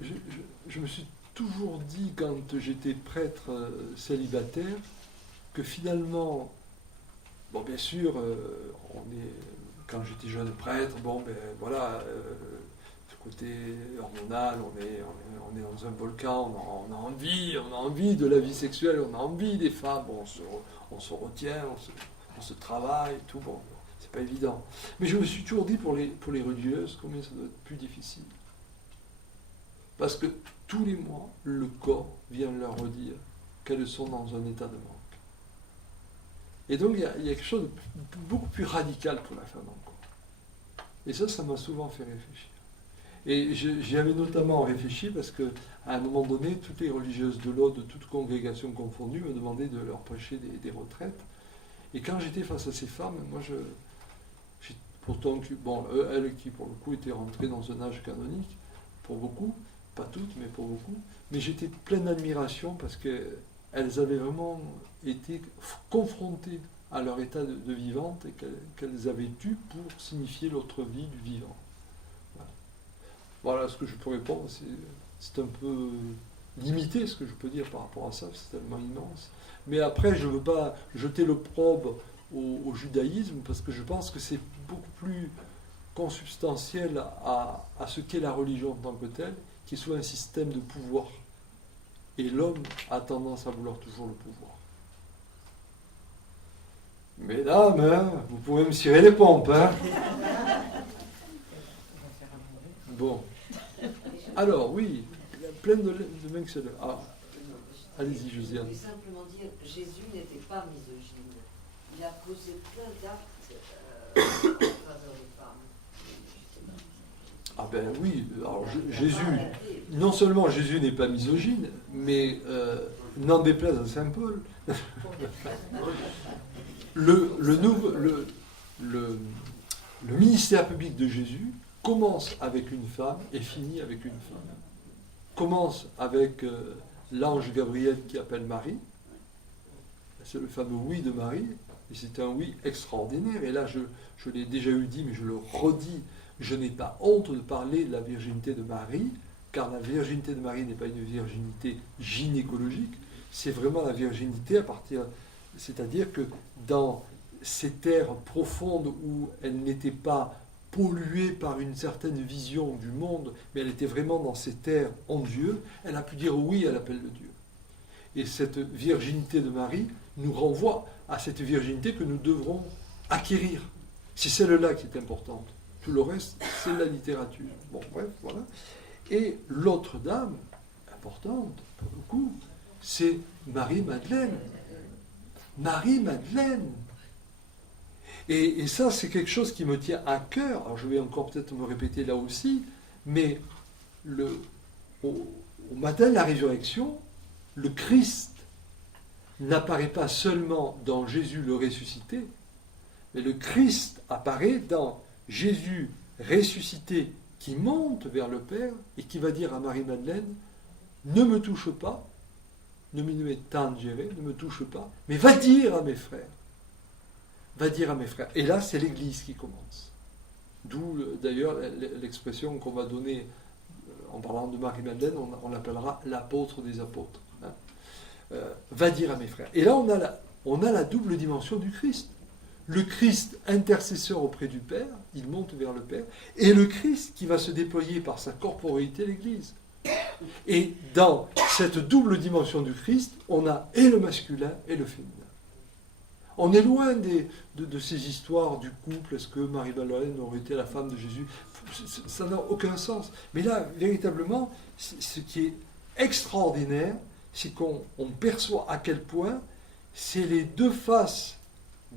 je me suis toujours dit, quand j'étais prêtre célibataire, que finalement, bon, bien sûr, quand j'étais jeune prêtre, bon, ben voilà, côté hormonal, on est dans un volcan, on a envie de la vie sexuelle, on a envie des femmes, bon, on se retient, on se travaille, tout, bon, c'est pas évident. Mais je me suis toujours dit pour les religieuses, combien ça doit être plus difficile. Parce que tous les mois, le corps vient leur redire qu'elles sont dans un état de manque. Et donc il y a quelque chose de beaucoup plus radical pour la femme encore. Et ça m'a souvent fait réfléchir. Et j'y avais notamment réfléchi parce qu'à un moment donné, toutes les religieuses de l'Aude, de toutes congrégations confondues, me demandaient de leur prêcher des retraites. Et quand j'étais face à ces femmes, moi, pourtant, bon, elles qui, pour le coup, étaient rentrées dans un âge canonique, pour beaucoup, pas toutes, mais pour beaucoup, mais j'étais plein d'admiration parce qu'elles avaient vraiment été confrontées à leur état de vivante et qu'elles avaient eu pour signifier l'autre vie du vivant. Voilà ce que je peux répondre, c'est un peu limité ce que je peux dire par rapport à ça, c'est tellement immense. Mais après, je ne veux pas jeter l'opprobre au judaïsme, parce que je pense que c'est beaucoup plus consubstantiel à ce qu'est la religion en tant que telle, qui soit un système de pouvoir. Et l'homme a tendance à vouloir toujours le pouvoir. Mesdames, hein, vous pouvez me cirer les pompes, hein. Bon. Alors, oui, il y a plein de mains qui se lèvent. Ah, allez-y, Josiane. Je voulais simplement dire que Jésus n'était pas misogyne. Il a posé plein d'actes en faveur des femmes. Ah ben oui, alors Jésus, non seulement Jésus n'est pas misogyne, mais n'en déplaise à Saint Paul. Le ministère public de Jésus commence avec une femme et finit avec une femme. Commence avec l'ange Gabriel qui appelle Marie. C'est le fameux oui de Marie. Et c'est un oui extraordinaire. Et là, je l'ai déjà eu dit, mais je le redis. Je n'ai pas honte de parler de la virginité de Marie, car la virginité de Marie n'est pas une virginité gynécologique. C'est vraiment la virginité c'est-à-dire que dans ces terres profondes où elle n'était pas polluée par une certaine vision du monde, mais elle était vraiment dans ces terres en Dieu, elle a pu dire oui à l'appel de Dieu. Et cette virginité de Marie nous renvoie à cette virginité que nous devrons acquérir. C'est celle-là qui est importante. Tout le reste, c'est la littérature. Bon, bref, voilà. Et l'autre dame, importante, pour le coup, c'est Marie-Madeleine. Marie-Madeleine. Et ça, c'est quelque chose qui me tient à cœur. Alors, je vais encore peut-être me répéter là aussi, mais au matin de la résurrection, le Christ n'apparaît pas seulement dans Jésus le ressuscité, mais le Christ apparaît dans Jésus ressuscité qui monte vers le Père et qui va dire à Marie-Madeleine, ne me touche pas, ne me tangere, ne me touche pas, mais va dire à mes frères. Va dire à mes frères. Et là, c'est l'Église qui commence. D'où d'ailleurs l'expression qu'on va donner en parlant de Marie-Madeleine, on l'appellera l'apôtre des apôtres. Hein. Va dire à mes frères. Et là, on a la double dimension du Christ. Le Christ intercesseur auprès du Père, il monte vers le Père, et le Christ qui va se déployer par sa corporéité, l'Église. Et dans cette double dimension du Christ, on a et le masculin et le féminin. On est loin de ces histoires du couple, est-ce que Marie-Madeleine aurait été la femme de Jésus? Ça n'a aucun sens. Mais là, véritablement, ce qui est extraordinaire, c'est qu'on perçoit à quel point c'est les deux faces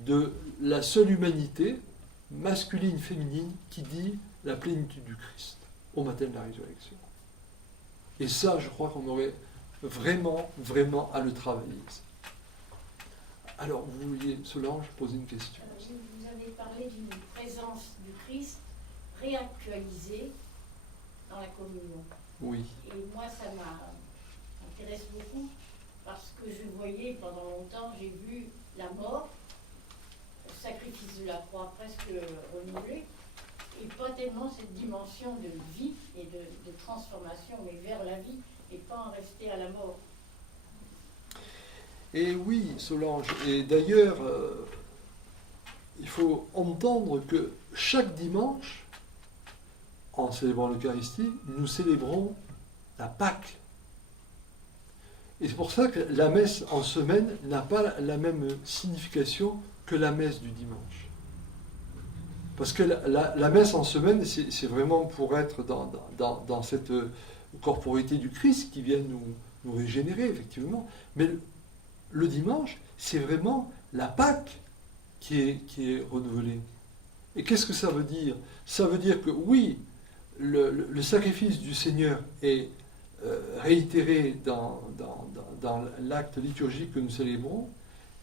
de la seule humanité, masculine, féminine, qui dit la plénitude du Christ au matin de la résurrection. Et ça, je crois qu'on aurait vraiment, vraiment à le travailler. Alors, vous vouliez, Solange, poser une question? Vous avez parlé d'une présence du Christ réactualisée dans la communion. Oui. Et moi, ça m'intéresse beaucoup parce que je voyais pendant longtemps, j'ai vu la mort, le sacrifice de la croix presque renouvelé, et pas tellement cette dimension de vie et de transformation, mais vers la vie, et pas en rester à la mort. Et oui, Solange, et d'ailleurs, il faut entendre que chaque dimanche, en célébrant l'Eucharistie, nous célébrons la Pâque. Et c'est pour ça que la messe en semaine n'a pas la même signification que la messe du dimanche. Parce que la messe en semaine, c'est vraiment pour être dans cette corporité du Christ qui vient nous régénérer, effectivement. Mais le dimanche, c'est vraiment la Pâque qui est renouvelée. Et qu'est-ce que ça veut dire? Ça veut dire que oui, le sacrifice du Seigneur est réitéré dans l'acte liturgique que nous célébrons,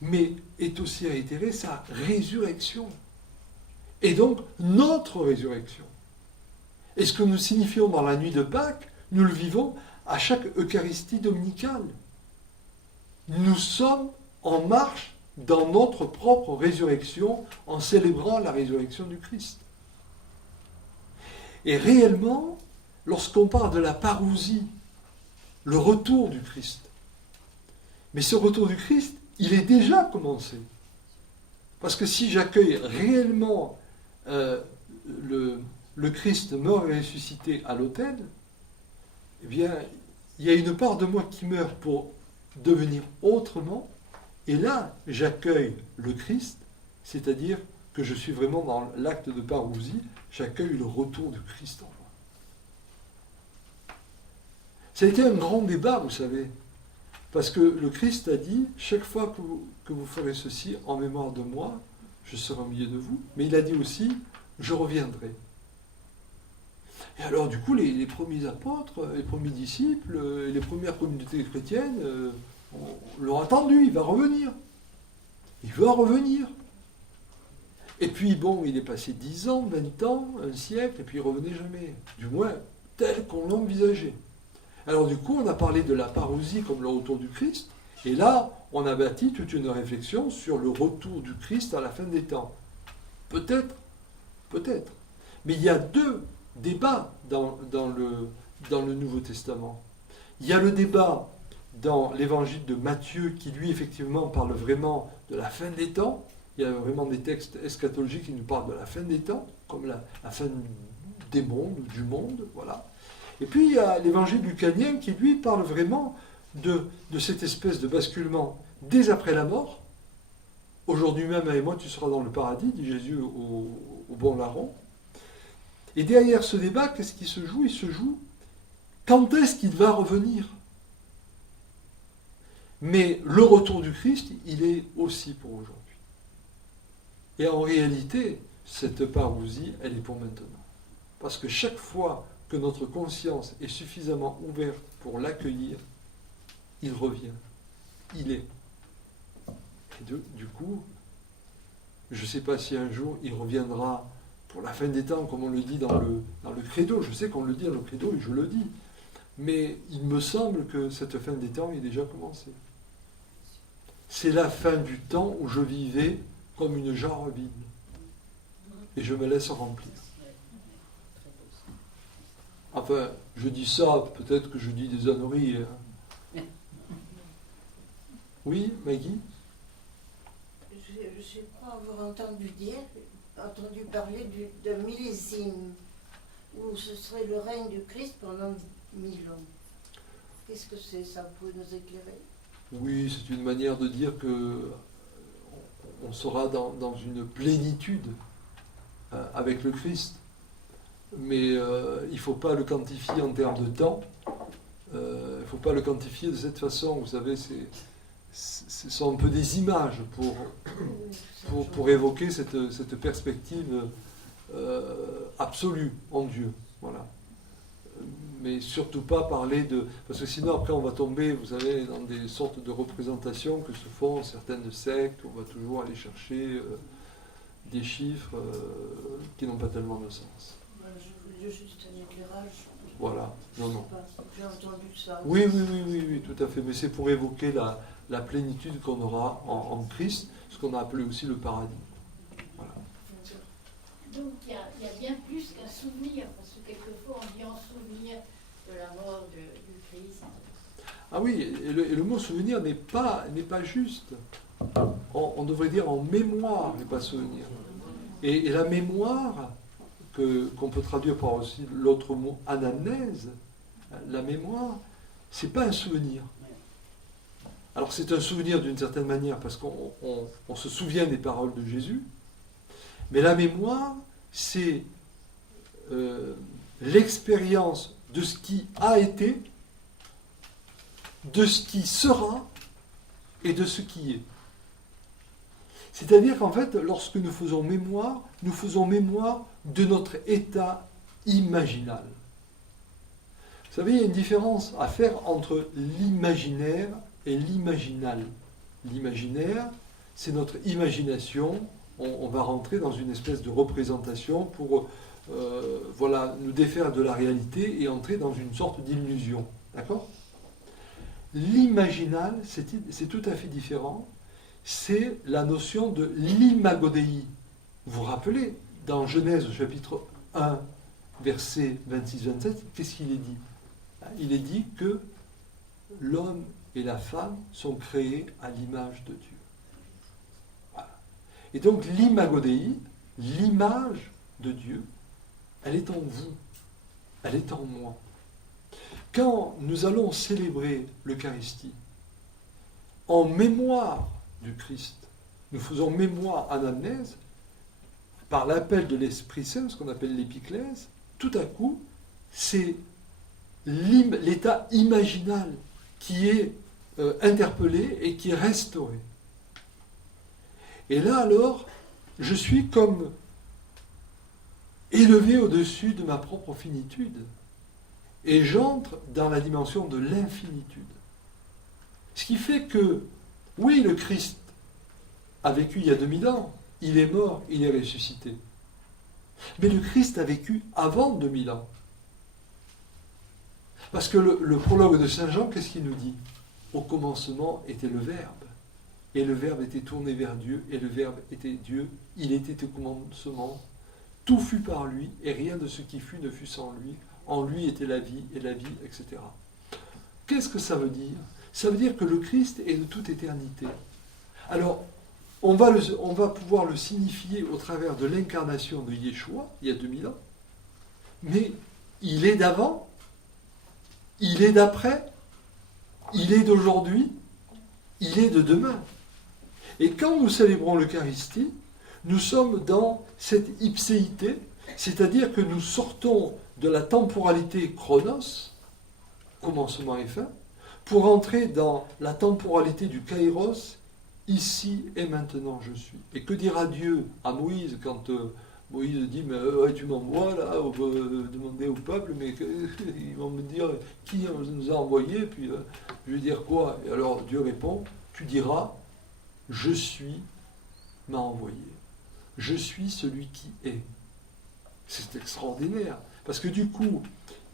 mais est aussi réitéré sa résurrection. Et donc, notre résurrection. Et ce que nous signifions dans la nuit de Pâques, nous le vivons à chaque Eucharistie dominicale. Nous sommes en marche dans notre propre résurrection en célébrant la résurrection du Christ. Et réellement, lorsqu'on parle de la parousie, le retour du Christ, mais ce retour du Christ, il est déjà commencé. Parce que si j'accueille réellement le Christ mort et ressuscité à l'autel, eh bien, il y a une part de moi qui meurt pour devenir autrement, et là, j'accueille le Christ, c'est-à-dire que je suis vraiment dans l'acte de parousie, j'accueille le retour du Christ en moi. Ça a été un grand débat, vous savez, parce que le Christ a dit, chaque fois que vous ferez ceci en mémoire de moi, je serai au milieu de vous, mais il a dit aussi, je reviendrai. Et alors, du coup, les premiers apôtres, les premiers disciples, les premières communautés chrétiennes l'ont attendu, il va revenir. Il va revenir. Et puis, bon, il est passé 10 ans, 20 ans, un siècle, et puis il ne revenait jamais. Du moins, tel qu'on l'envisageait. Alors, du coup, on a parlé de la parousie comme le retour du Christ, et là, on a bâti toute une réflexion sur le retour du Christ à la fin des temps. Peut-être. Mais il y a deux débats dans le Nouveau Testament. Il y a le débat dans l'évangile de Matthieu qui, lui, effectivement, parle vraiment de la fin des temps. Il y a vraiment des textes eschatologiques qui nous parlent de la fin des temps, comme la fin des mondes, du monde, voilà. Et puis, il y a l'évangile lucanien qui, lui, parle vraiment de cette espèce de basculement dès après la mort. Aujourd'hui même, avec moi, tu seras dans le paradis, dit Jésus au bon larron. Et derrière ce débat, qu'est-ce qui se joue? Il se joue quand est-ce qu'il va revenir? Mais le retour du Christ, il est aussi pour aujourd'hui. Et en réalité, cette parousie, elle est pour maintenant. Parce que chaque fois que notre conscience est suffisamment ouverte pour l'accueillir, il revient. Il est. Et du coup, je ne sais pas si un jour il reviendra pour la fin des temps, comme on le dit dans le credo. Je sais qu'on le dit dans le credo et je le dis. Mais il me semble que cette fin des temps est déjà commencée. C'est la fin du temps où je vivais comme une jarre vide. Et je me laisse remplir. Enfin, je dis ça, peut-être que je dis des âneries. Oui, Maggie? Je crois avoir entendu parler d'un millésime, où ce serait le règne du Christ pendant 1000 ans. Qu'est-ce que c'est ça? Vous pouvez nous éclairer? Oui, c'est une manière de dire que on sera dans une plénitude avec le Christ. Mais il ne faut pas le quantifier en termes de temps. Il ne faut pas le quantifier de cette façon. Vous savez, ce sont un peu des images pour évoquer cette perspective absolue en Dieu. Voilà. Mais surtout pas parler de... Parce que sinon, après, on va tomber, vous savez, dans des sortes de représentations que se font certaines sectes, où on va toujours aller chercher des chiffres qui n'ont pas tellement de sens. Je voulais juste un éclairage. Voilà. Non, non. J'ai entendu ça. Oui, tout à fait. Mais c'est pour évoquer la plénitude qu'on aura en Christ, ce qu'on a appelé aussi le paradis. Voilà. Donc il y a bien plus qu'un souvenir, parce que quelquefois on dit en souvenir de la mort du Christ. Ah oui, et le mot souvenir n'est pas juste. On devrait dire en mémoire et pas souvenir. Et la mémoire, qu'on peut traduire par aussi l'autre mot anamnèse, la mémoire, c'est pas un souvenir. Alors c'est un souvenir d'une certaine manière parce qu'on se souvient des paroles de Jésus, mais la mémoire, c'est l'expérience de ce qui a été, de ce qui sera et de ce qui est. C'est-à-dire qu'en fait, lorsque nous faisons mémoire de notre état imaginal. Vous savez, il y a une différence à faire entre l'imaginaire et l'imaginal. L'imaginaire, c'est notre imagination. On va rentrer dans une espèce de représentation pour nous défaire de la réalité et entrer dans une sorte d'illusion. D'accord ? L'imaginal, c'est tout à fait différent. C'est la notion de l'imagodéi. Vous vous rappelez, dans Genèse chapitre 1, versets 26-27, qu'est-ce qu'il est dit ? Il est dit que l'homme et la femme sont créés à l'image de Dieu. Voilà. Et donc l'imagodéi, l'image de Dieu, elle est en vous, elle est en moi. Quand nous allons célébrer l'Eucharistie en mémoire du Christ, nous faisons mémoire anamnèse, par l'appel de l'Esprit Saint, ce qu'on appelle l'épiclèse, tout à coup, c'est l'état imaginal qui est interpellé et qui est restauré. Et là alors, je suis comme élevé au-dessus de ma propre finitude et j'entre dans la dimension de l'infinitude. Ce qui fait que, oui, le Christ a vécu il y a 2000 ans, il est mort, il est ressuscité. Mais le Christ a vécu avant 2000 ans. Parce que le prologue de Saint Jean, qu'est-ce qu'il nous dit ? Au commencement était le Verbe. Et le Verbe était tourné vers Dieu, et le Verbe était Dieu. Il était au commencement. Tout fut par lui, et rien de ce qui fut ne fut sans lui. En lui était la vie, et la vie, etc. Qu'est-ce que ça veut dire ? Ça veut dire que le Christ est de toute éternité. Alors, on va pouvoir le signifier au travers de l'incarnation de Yeshua, il y a 2000 ans, mais il est d'avant, il est d'après, il est d'aujourd'hui, il est de demain. Et quand nous célébrons l'Eucharistie, nous sommes dans cette ipséité, c'est-à-dire que nous sortons de la temporalité chronos, commencement et fin, pour entrer dans la temporalité du kairos, ici et maintenant je suis. Et que dira Dieu à Moïse quand Moïse dit, mais ouais, tu m'envoies là, on va demander au peuple, mais ils vont me dire qui nous a envoyés, puis je vais dire quoi? Et alors Dieu répond, tu diras, je suis m'a envoyé. Je suis celui qui est. C'est extraordinaire. Parce que du coup,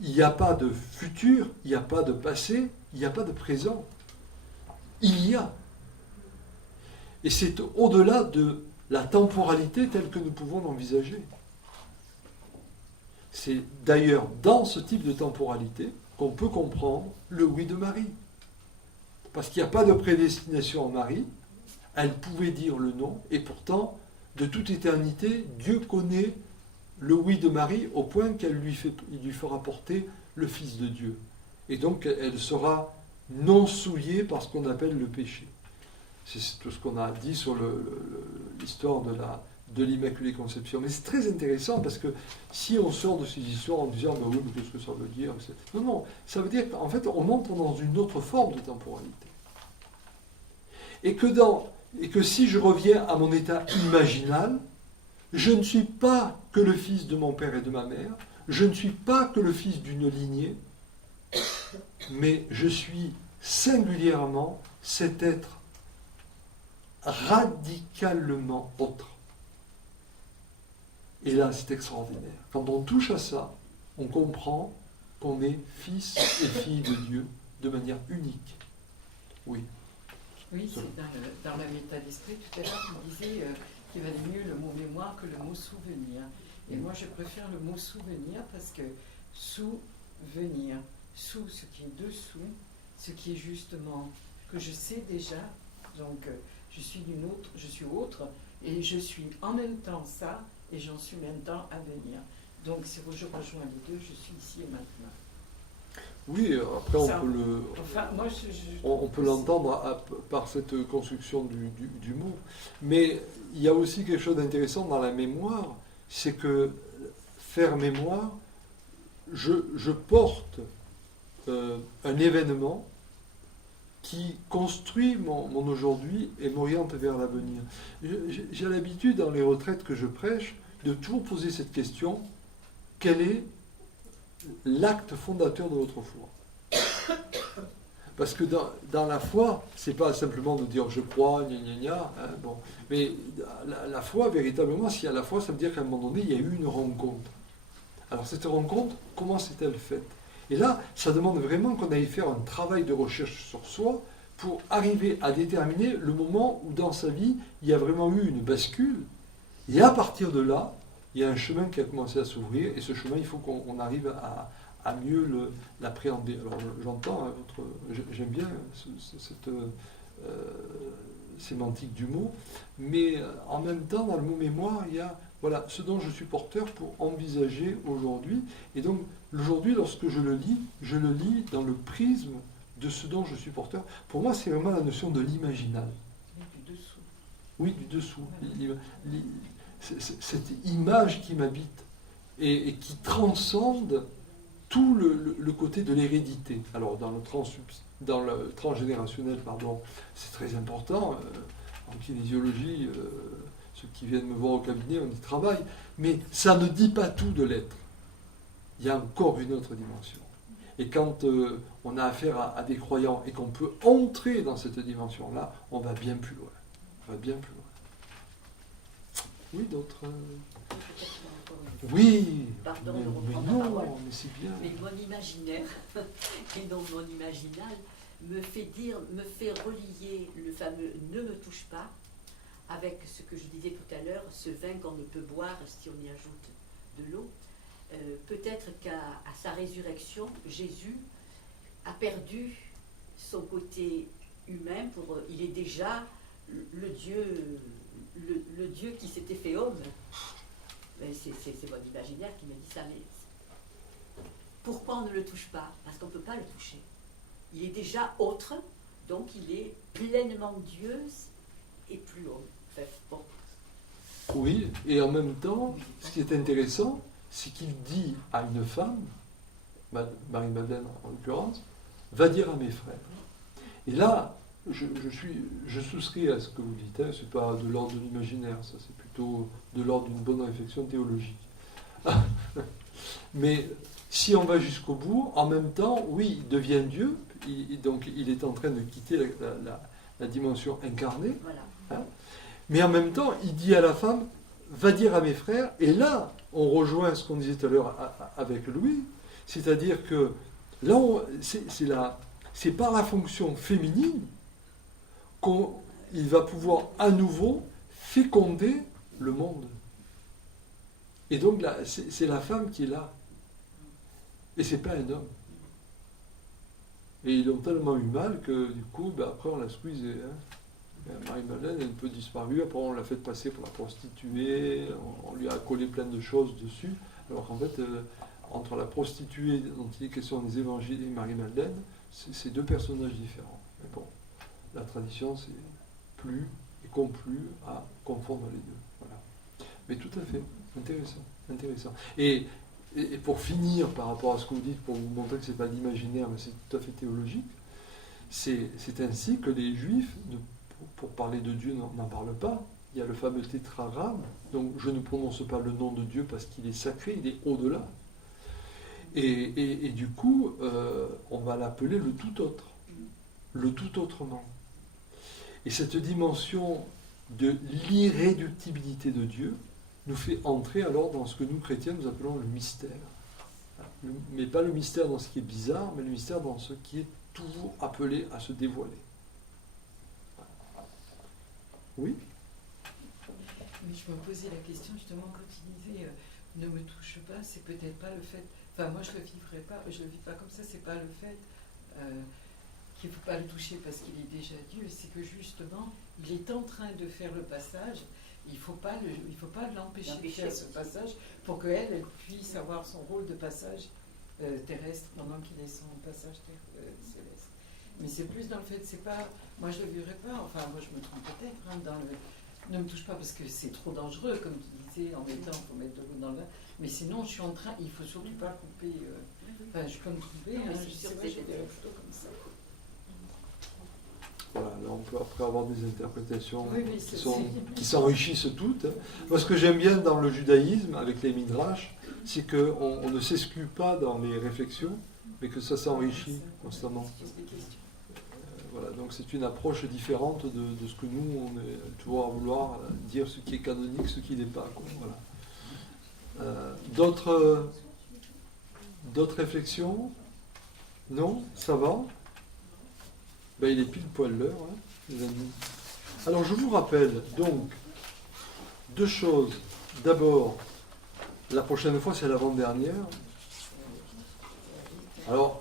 il n'y a pas de futur, il n'y a pas de passé, il n'y a pas de présent. Il y a. Et c'est au-delà de la temporalité telle que nous pouvons l'envisager. C'est d'ailleurs dans ce type de temporalité qu'on peut comprendre le oui de Marie. Parce qu'il n'y a pas de prédestination en Marie, elle pouvait dire le non, et pourtant, de toute éternité, Dieu connaît le oui de Marie au point qu'elle lui fera porter le Fils de Dieu. Et donc, elle sera non souillée par ce qu'on appelle le péché. C'est tout ce qu'on a dit sur l'histoire de l'Immaculée Conception. Mais c'est très intéressant parce que si on sort de ces histoires en disant ben oui, mais qu'est-ce que ça veut dire? Non, non, ça veut dire qu'en fait, on entre dans une autre forme de temporalité. Et que si je reviens à mon état imaginal, je ne suis pas que le fils de mon père et de ma mère, je ne suis pas que le fils d'une lignée, mais je suis singulièrement cet être radicalement autre. Et là, c'est extraordinaire. Quand on touche à ça, on comprend qu'on est fils et fille de Dieu de manière unique. Oui. Oui, c'est dans le même état d'esprit. Tout à l'heure, tu disais qu'il valait mieux le mot mémoire que le mot souvenir. Et moi, je préfère le mot souvenir parce que souvenir, sous ce qui est dessous, ce qui est justement que je sais déjà, donc je suis d'une autre, je suis autre, et je suis en même temps ça, et j'en suis en même temps à venir. Donc, si je rejoins les deux, je suis ici et maintenant. Oui, après Ça, on peut l'entendre par cette construction du mot. Mais il y a aussi quelque chose d'intéressant dans la mémoire, c'est que faire mémoire, je porte un événement qui construit mon aujourd'hui et m'oriente vers l'avenir. J'ai l'habitude, dans les retraites que je prêche, de toujours poser cette question, quel est l'acte fondateur de notre foi? Parce que dans la foi, c'est pas simplement de dire je crois, gna gna gna, hein, bon. Mais la foi, véritablement, s'il y a la foi, ça veut dire qu'à un moment donné, il y a eu une rencontre. Alors cette rencontre, comment s'est-elle faite? Et là, ça demande vraiment qu'on aille faire un travail de recherche sur soi pour arriver à déterminer le moment où dans sa vie, il y a vraiment eu une bascule. Et à partir de là, il y a un chemin qui a commencé à s'ouvrir, et ce chemin, il faut qu'on arrive à mieux l'appréhender. Alors j'entends, j'aime bien cette sémantique du mot, mais en même temps, dans le mot mémoire, il y a voilà, ce dont je suis porteur pour envisager aujourd'hui. Et donc, aujourd'hui, lorsque je le lis dans le prisme de ce dont je suis porteur. Pour moi, c'est vraiment la notion de l'imaginal. Du dessous. Oui, du dessous. Cette image qui m'habite et qui transcende tout le côté de l'hérédité. Alors, dans le transgénérationnel, c'est très important. En kinésiologie, ceux qui viennent me voir au cabinet, on y travaille. Mais ça ne dit pas tout de l'être. Il y a encore une autre dimension. Et quand on a affaire à des croyants et qu'on peut entrer dans cette dimension-là, on va bien plus loin. On va bien plus loin. Oui, d'autres... Oui, Pardon mais de reprendre non, la parole. mais c'est bien. Mais mon imaginaire, et non mon imaginal, me fait relier le fameux « ne me touche pas » avec ce que je disais tout à l'heure, ce vin qu'on ne peut boire si on y ajoute de l'eau. Peut-être qu'à sa résurrection, Jésus a perdu son côté humain. Il est déjà le Dieu qui s'était fait homme. C'est mon imaginaire qui me dit ça. Mais pourquoi on ne le touche pas? Parce qu'on ne peut pas le toucher. Il est déjà autre, donc il est pleinement Dieu et plus homme. Enfin, bon. Oui, et en même temps, ce qui est intéressant, c'est qu'il dit à une femme, Marie-Madeleine en l'occurrence, va dire à mes frères. Et là, je souscris à ce que vous dites, hein, c'est pas de l'ordre de l'imaginaire, ça c'est plutôt de l'ordre d'une bonne réflexion théologique. Mais si on va jusqu'au bout, en même temps, oui, il devient Dieu, donc il est en train de quitter la dimension incarnée, Voilà. hein, mais en même temps, il dit à la femme, va dire à mes frères, et là, on rejoint ce qu'on disait tout à l'heure avec Louis, c'est-à-dire que là, c'est par la fonction féminine qu'il va pouvoir à nouveau féconder le monde. Et donc là, c'est la femme qui est là. Et c'est pas un homme. Et ils ont tellement eu mal que du coup, après on l'a squeezée. Hein. Marie-Madeleine est un peu disparue, après on l'a fait passer pour la prostituée, on lui a collé plein de choses dessus, alors qu'en fait, entre la prostituée dont il est question des évangiles et Marie-Madeleine, c'est deux personnages différents. Mais bon, la tradition s'est plu et complu à confondre les deux. Voilà. Mais tout à fait, intéressant. Et pour finir par rapport à ce que vous dites, pour vous montrer que ce n'est pas de l'imaginaire, mais c'est tout à fait théologique, c'est ainsi que les Juifs, pour parler de Dieu, n'en parlent pas. Il y a le fameux tétragramme, donc je ne prononce pas le nom de Dieu parce qu'il est sacré, il est au-delà. Et du coup, on va l'appeler le tout autre, le tout autrement. Et cette dimension de l'irréductibilité de Dieu nous fait entrer alors dans ce que nous, chrétiens, nous appelons le mystère. Mais pas le mystère dans ce qui est bizarre, mais le mystère dans ce qui est toujours appelé à se dévoiler. Oui ? Mais je me posais la question justement quand il disait ne me touche pas, c'est peut-être pas le fait. Enfin, moi je le vivrai pas, je le vis pas comme ça. C'est pas le fait qu'il ne faut pas le toucher parce qu'il est déjà Dieu. C'est que justement, il est en train de faire le passage. Il faut pas l'empêcher de faire ce passage pour qu'elle puisse avoir son rôle de passage terrestre pendant qu'il est son passage céleste. Mais c'est plus dans le fait, c'est pas. Moi je le vivrai pas. Enfin, moi je me trompe peut-être dans le. Ne me touche pas parce que c'est trop dangereux, comme tu disais, en mettant, il faut mettre de l'eau dans le vin. Mais sinon, je suis en train, il ne faut surtout pas couper. Enfin, je suis comme coupée, hein, c'est vrai, j'ai des photos comme ça. Voilà, là on peut après avoir des interprétations Oui, qui s'enrichissent toutes. Moi, ce que j'aime bien dans le judaïsme, avec les midrash, c'est qu'on ne s'exclut pas dans les réflexions, mais que ça s'enrichit constamment. Voilà, donc c'est une approche différente de ce que nous, on est toujours à vouloir dire ce qui est canonique, ce qui n'est pas. Voilà. D'autres réflexions? Non? Ça va? Ben, il est pile poil l'heure, hein, les amis. Alors je vous rappelle donc deux choses. D'abord, la prochaine fois c'est l'avant-dernière. Alors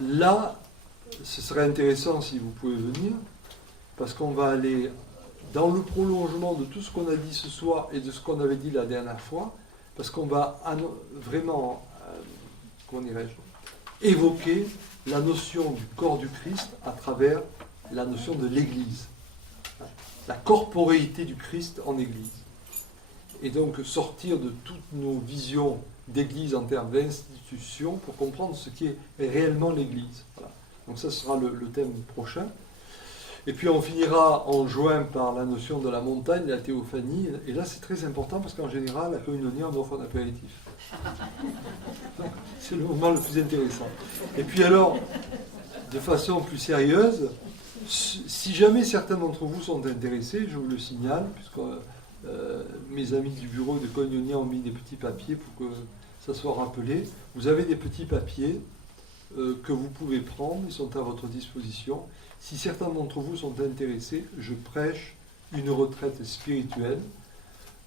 là, ce serait intéressant si vous pouvez venir, parce qu'on va aller dans le prolongement de tout ce qu'on a dit ce soir et de ce qu'on avait dit la dernière fois, parce qu'on va vraiment, comment dirais-je, évoquer la notion du corps du Christ à travers la notion de l'Église, la corporéité du Christ en Église. Et donc sortir de toutes nos visions d'Église en termes d'institution pour comprendre ce qui est réellement l'Église. Voilà. Donc ça sera le thème prochain. Et puis on finira en juin par la notion de la montagne, la théophanie. Et là c'est très important parce qu'en général, la communauté on offre un apéritif. C'est le moment le plus intéressant. Et puis alors, de façon plus sérieuse, si jamais certains d'entre vous sont intéressés, je vous le signale, puisque mes amis du bureau de Cognonia ont mis des petits papiers pour que ça soit rappelé. Vous avez des petits papiers que vous pouvez prendre, ils sont à votre disposition. Si certains d'entre vous sont intéressés, je prêche une retraite spirituelle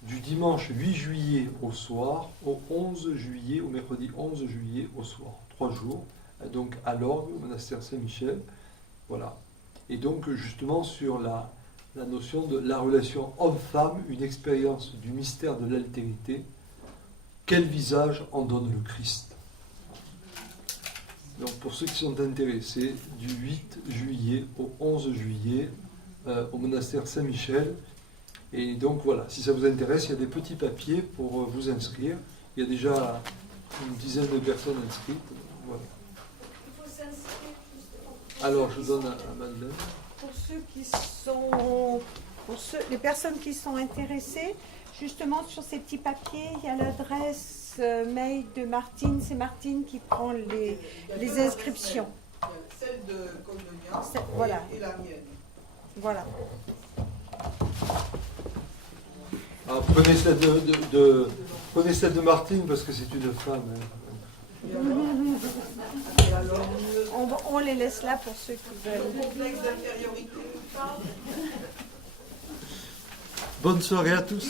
du dimanche 8 juillet au soir au 11 juillet, au mercredi 11 juillet au soir. 3 jours, donc à l'orgue, au monastère Saint-Michel. Voilà. Et donc justement sur la notion de la relation homme-femme, une expérience du mystère de l'altérité. Quel visage en donne le Christ? Donc pour ceux qui sont intéressés, du 8 juillet au 11 juillet au monastère Saint-Michel. Et donc voilà, si ça vous intéresse, il y a des petits papiers pour vous inscrire. Il y a déjà une dizaine de personnes inscrites. Voilà. Il faut s'inscrire justement pour Alors, je donne à Madeleine. Pour ceux qui sont, les personnes qui sont intéressées, justement sur ces petits papiers, il y a l'adresse mail de Martine. C'est Martine qui prend les inscriptions. Celle de Cognonia Voilà. et la mienne. Voilà. Alors, prenez celle de Martine parce que c'est une femme. Hein. Et alors, On les laisse là pour ceux qui le veulent. complexe d'infériorité. Bonne soirée à tous.